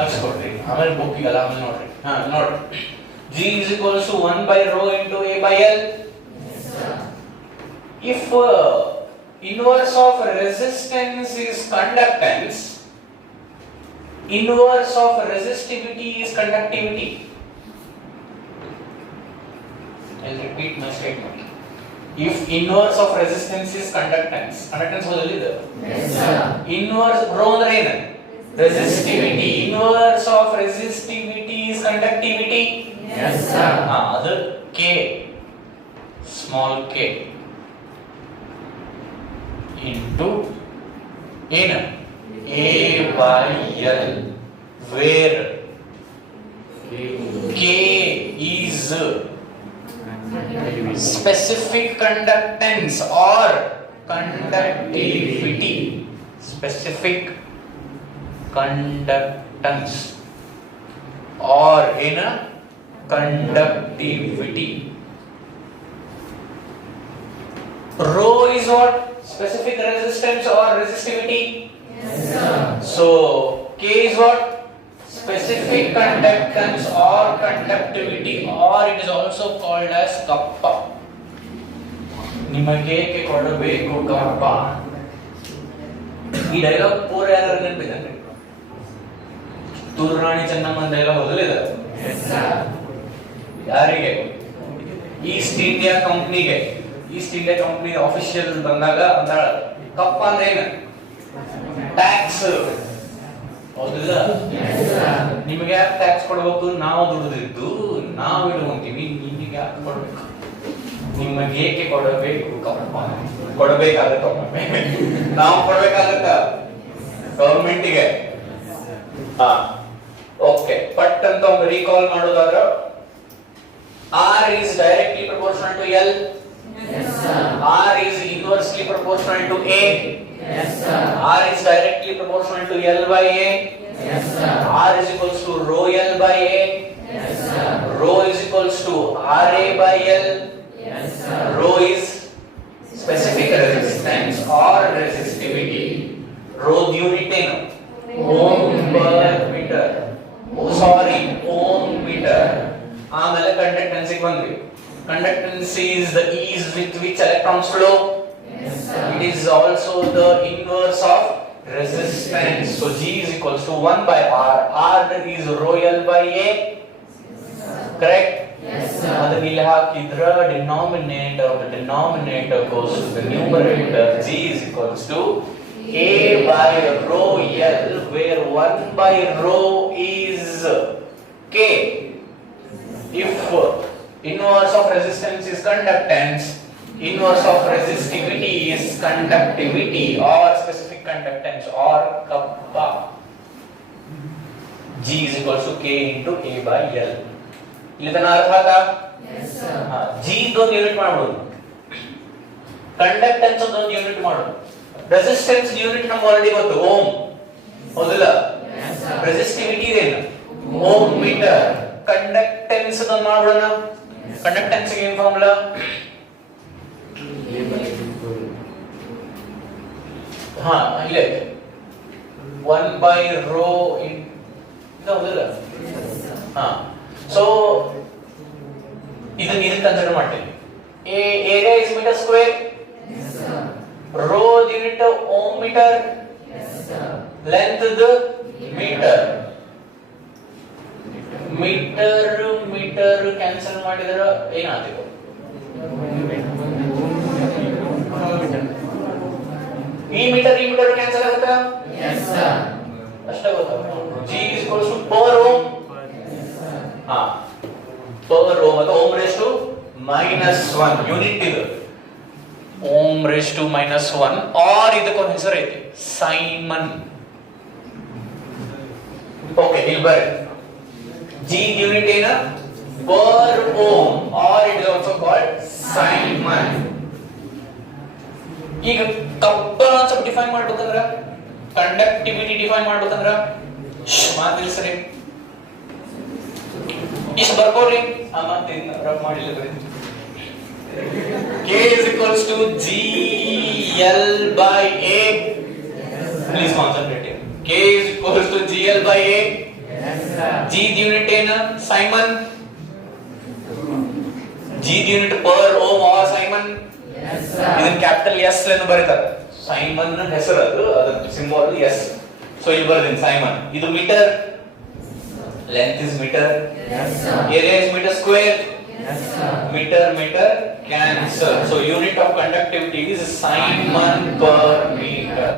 ಲಕ್ಷ ಕೊಡ್ರಿ. ಆಮೇಲೆ ಬುಕ್ಕಿಗಲ್ಲ, ಆಮೇಲೆ ನೋಡ್ರಿ. ನೋಡ್ರಿ, G is equals to 1 by rho into A by L. Yes, sir. If inverse of resistance is conductance, inverse of resistivity is conductivity. I'll repeat my statement. If inverse of resistance is conductance, conductance was there. Yes, sir. Inverse rho ಅಂದ್ರೆ ಏನು? Resistivity. Inverse of resistivity is conductivity. Yes, sir. ಅದು K, small k into ಏನು? A by L, where K is specific conductance or conductivity. Specific conductance or in a conductivity. Rho is what? Specific resistance or resistivity. Yes, sir. So K is what? Specific conductance or conductivity, or it is also called as kappa. ನಿಮಗೆ ಕೊಡಬೇಕು ಕಪ್ಪ. ಈ dialogue ಪೂರ ಯಾರು ನೆನಪಿದೆ? Kittur Rani ಚೆನ್ನಮ್ಮನ dialogue ಓದಲಿದೆ. Yes, sir. ಯಾರಿಗೆ? East India ಕಂಪ್ನಿಗೆ. East India company official ಬಂದಾಗ ಅಂತಾಳ, ಕಪ್ಪ ಅಂದ್ರೆ ಏನು? ಟ್ಯಾಕ್ಸ್. ಹೌದಿಲ್ಲ? Yes, sir. ನಿಮಗೆ ಯಾಕೆ ಟ್ಯಾಕ್ಸ್ ಕೊಡಬೇಕು? ನಾವು ದುಡಿದಿದ್ದು ನಾವು ಇಡುವಂತೀವಿ, ನಿಮಗೆ ಯಾಕೆ ಕೊಡಬೇಕು? ನಿಮಗೆ ಏಕೆ ಕೊಡಬೇಕು ಕಪ್ಪ? ಕೊಡಬೇಕಾಗತ್ತ, ನಾವು ಕೊಡಬೇಕಾಗತ್ತ ಗವರ್ಮೆಂಟಿಗೆ. ಓಕೆ, ಪಟ್ ಅಂತ ಒಂದು ರೀಕಾಲ್ ಮಾಡೋದಾದ್ರೆ R is directly proportional to L. Yes, sir. R is inversely proportional to A. Yes, sir. R is directly proportional to L by A. Yes, sir. R is equals to rho L by A. Yes, sir. Rho is equals to RA by L. Yes, sir. Rho is specific resistance or resistivity. Rho unit ಏನು? Ohm per meter. Oh sorry, ohm meter. ಆಮೇಲೆ conductance ಬಂದ್ವಿ. Conductance is the ease with which electrons flow. Yes, sir. It is also the inverse of resistance. So G is equals to 1 by R. R is rho L by A. Correct? Yes, sir. ಅದನ್ನ ಇಲ್ಲಿ ಹಾಕಿದ್ರ denominator of the denominator goes to the numerator. G is equals to A by rho L, where 1 by rho is K. if inverse of resistance is conductance, inverse of resistivity is conductivity or specific conductance or kappa. G is equals to K into A by L. ಇಲ್ಲಿ ತನ ಅರ್ಥ ಆಯ್ತಾ? Yes, sir. G ಇದೊಂದು unit ಮಾಡ್ಬೋದು, conductance ಒಂದು unit ಮಾಡೋದು, resistance unit ನಮ್ಗೆ already ಗೊತ್ತು, ಓಮ್ ಹೌದಿಲ್ಲ? Yes, sir. ರೆಸಿಸ್ಟಿವಿಟಿ ಇದೇನು? Ohm metre. ಕಂಡಕ್ಟೆನ್ಸ್ ಅದನ್ನು ಮಾಡೋಣ. ಕಂಡಕ್ಟೆನ್ಸ್ ಏನು ಫಾರ್ಮುಲಾ? ಹಾ ಇಲ್ಲೇ 1/ρ ಇದು ಹೌದಿಲ್ಲ? ಹಾ ಸೊ ಇದನ್ನ ಕನ್ಸಿಡರ್ ಮಾಡ್ತೀವಿ. Area is metre square, Yes, sir. Rho unit ohm metre, Yes, sir. Length metre. Metre cancel ಮಾಡಿದ್ರೆ ಏನಾಗ್ತಿದೆ? ಈ ಮೀಟರ್ ಕ್ಯಾನ್ಸಲ್ ಆಗುತ್ತಾ? Yes, sir. ಅಷ್ಟೇ ಗೊತ್ತಾ? G is equals to per ohm. ಹಾ per ohm ಅಥವಾ ohm raised to -1 ಯೂನಿಟ್ ಇದು. ohm raised to -1 or ಇದಕ್ಕೊಂದು ಹೆಸರು ಐತಿ, ಸೈಮನ್. ಓಕೆ ಇಲ್ಲಿ ಬರ್ರಿ. G ಯೂನಿಟ್ ಏನ? per ohm or it is also called Simon. ಈಗ ಕಪ್ಪಲ್ ಸ್ವಲ್ಪ ಡಿಫೈನ್ ಮಾಡ್ಬೇಕಂದ್ರ, ಕಂಡಕ್ಟಿವಿಟಿ ಡಿಫೈನ್ ಮಾಡ್ಬೇಕಂದ್ರ ಮಾತಿಲ್ಲ ಸರಿ ಇಷ್ಟು ಬರ್ಕೋರಿ. ಆ ಮಾತಿನ ರಬ್ ಮಾಡಿಲ್ಲ ಬರೀ. K is equals to GL by A. Please concentrate here. K is equals to GL by A. Yes, sir. G unit ಏನ? Simon. G unit per ohm or Simon. Yes, sir. ಇದನ್ನ capital S ಎಂದು ಬರೀತಾರೆ. Simon ಹೆಸರು ಅದು, ಅದರ symbol S. So ಇಲ್ಲಿ ಬರ್ತೀನಿ Simon. ಇದು metre, length is metre, Yes, sir. Area is metre square, Yes, sir. meter cancel. So unit of conductivity is Simon per meter.